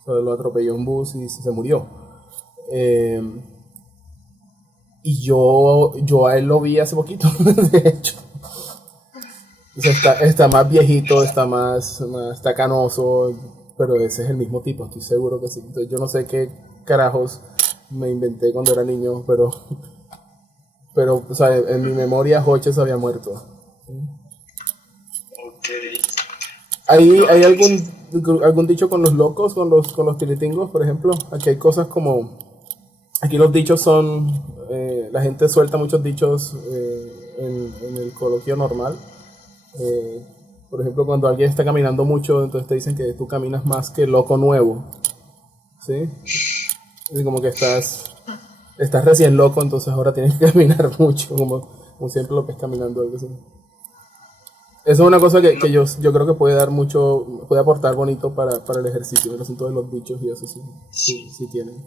O sea, lo atropelló un bus y se murió. Y yo a él lo vi hace poquito, de hecho. O sea, está más viejito, está canoso, pero ese es el mismo tipo, estoy seguro que sí. Entonces yo no sé qué carajos me inventé cuando era niño, pero o sea, en mi memoria Hoche se había muerto. Ok. ¿Hay algún dicho con los locos, con los tiritingos, por ejemplo? Aquí hay cosas como... Aquí los dichos son... la gente suelta muchos dichos en el coloquio normal. Por ejemplo, cuando alguien está caminando mucho, entonces te dicen que tú caminas más que loco nuevo. ¿Sí? Es como que estás recién loco, entonces ahora tienes que caminar mucho, como siempre lo ves caminando. Algo así. Eso es una cosa que yo creo que puede aportar bonito para el ejercicio, el asunto de los dichos y eso sí tienen.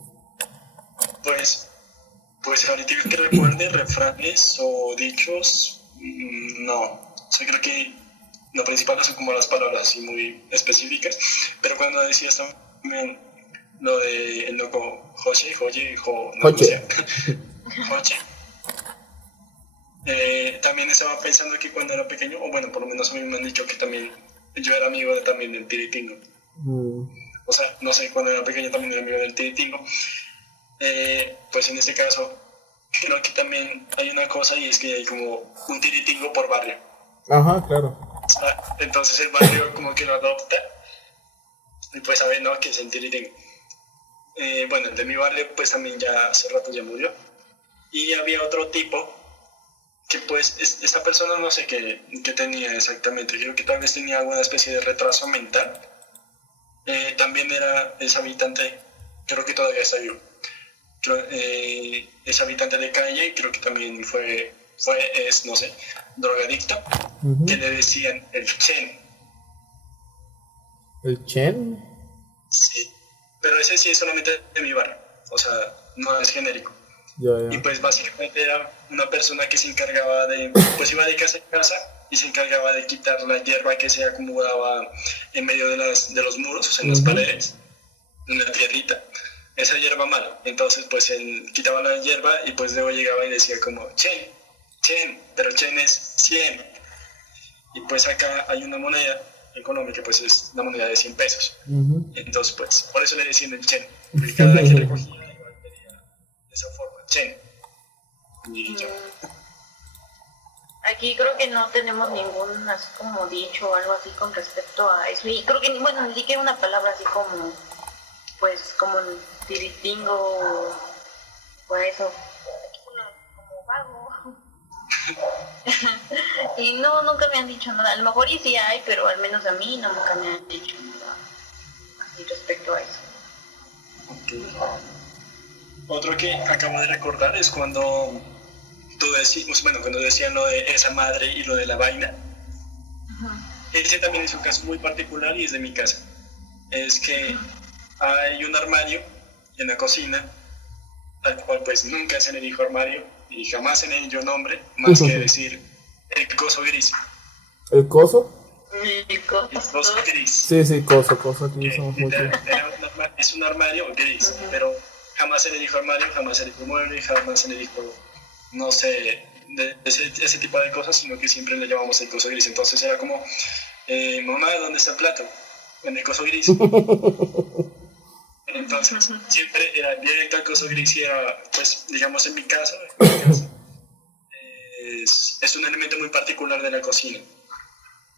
Pues ahorita que recuerde refranes o dichos, no. O sea, creo que lo principal son como las palabras así muy específicas, pero cuando decías también lo de el loco Joche, también estaba pensando que cuando era pequeño, o bueno, por lo menos a mí me han dicho que también yo era amigo también del tiritingo. O sea, no sé, cuando era pequeño también era amigo del tiritingo. Pues en este caso, creo que también hay una cosa y es que hay como un tiritingo por barrio. Ajá, claro. O sea, entonces el barrio como que lo adopta y pues sabe, ¿no?, que es el tiritingo. Bueno, el de mi barrio pues también ya hace rato ya murió. Y había otro tipo que pues esta persona no sé qué tenía exactamente, creo que tal vez tenía alguna especie de retraso mental. También es habitante, creo que todavía está vivo. Es habitante de calle y creo que también es, no sé, drogadicto, que le decían el Chen. ¿El Chen? Sí, pero ese sí es solamente de mi barrio, o sea, no es genérico. Ya. Y pues básicamente era una persona que se encargaba pues iba de casa en casa y se encargaba de quitar la hierba que se acumulaba en medio de los muros, o sea, en las paredes, en la piedrita. Esa hierba mala. Entonces pues él quitaba la hierba y pues luego llegaba y decía como Chen, pero Chen es 100. Y pues acá hay una moneda en Colombia que pues es la moneda de 100 pesos. Entonces pues por eso le decían el Chen, porque cada vez que recogía igual tenía de esa forma, Chen. Y yo. Aquí creo que no tenemos ningún así como dicho o algo así con respecto a eso. Y creo que ni siquiera una palabra así como pues como tiritingo o eso, como vago. Y no, nunca me han dicho nada. A lo mejor y sí hay, pero al menos a mí nunca me han dicho nada así respecto a eso. Okay. Otro que acabo de recordar es cuando cuando decían lo de esa madre y lo de la vaina. Ese también es un caso muy particular y es de mi casa. Es que hay un armario en la cocina al cual pues nunca se le dijo armario y jamás se le dio nombre más que decir el coso gris. ¿El coso? El coso gris. Sí, coso aquí somos muchos. Es un armario gris, pero jamás se le dijo armario, jamás se le dijo mueble, jamás se le dijo, no sé, ese tipo de cosas, sino que siempre le llamamos el coso gris. Entonces era como, mamá, ¿dónde está el plato? En el coso gris. Entonces siempre era directo al coso gris y era, pues, digamos en mi caso, es un elemento muy particular de la cocina.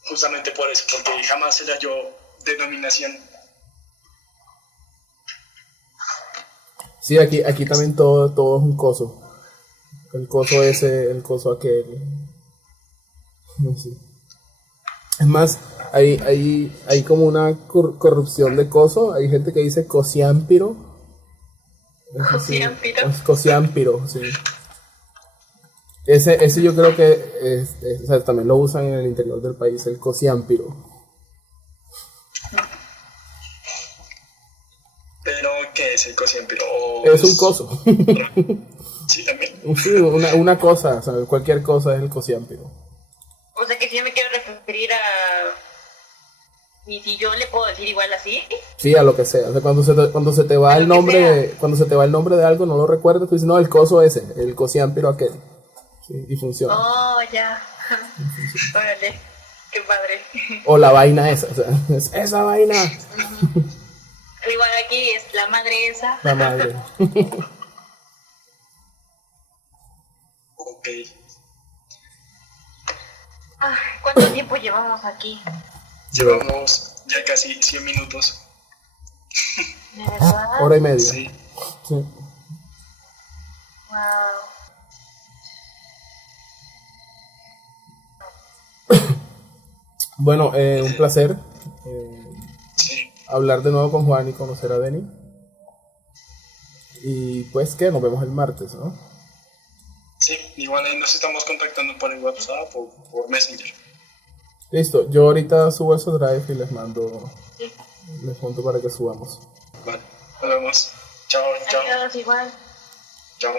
Justamente por eso, porque jamás se le halló denominación. Sí, aquí también todo es un coso. El coso ese, el coso aquel. Sí. Es más, hay como una corrupción de coso. Hay gente que dice cosiámpiro. Cosiámpiro, sí. Ese yo creo que o sea, también lo usan en el interior del país, el cosiámpiro. Pero, ¿qué? es el cociámpiro? ¿O Es un coso. Sí, también. Sí, una cosa, o sea, cualquier cosa es el cociámpiro. O sea que si yo me quiero referir a... ¿Y si yo le puedo decir igual así? Sí, a lo que sea. O sea, cuando se te va el nombre, cuando se te va el nombre de algo, no lo recuerdas, tú dices, no, el coso ese, el cociámpiro aquel. Sí, y funciona. Oh, ya. Órale, qué padre. O la vaina esa, o sea, es esa vaina. Igual aquí es la madre esa. La madre. Ok. Ay, ¿cuánto tiempo llevamos aquí? Llevamos ya casi 100 minutos. ¿De verdad? Hora y media. Sí. Sí. Wow. Bueno, un placer Sí. hablar de nuevo con Juan y conocer a Denny. Y pues que nos vemos el martes, ¿no? Sí, igual ahí nos estamos contactando por el WhatsApp o por Messenger. Listo, yo ahorita subo esos drive y les mando para que subamos. Vale, nos vemos. Chao, chao. Adiós, igual. Chao.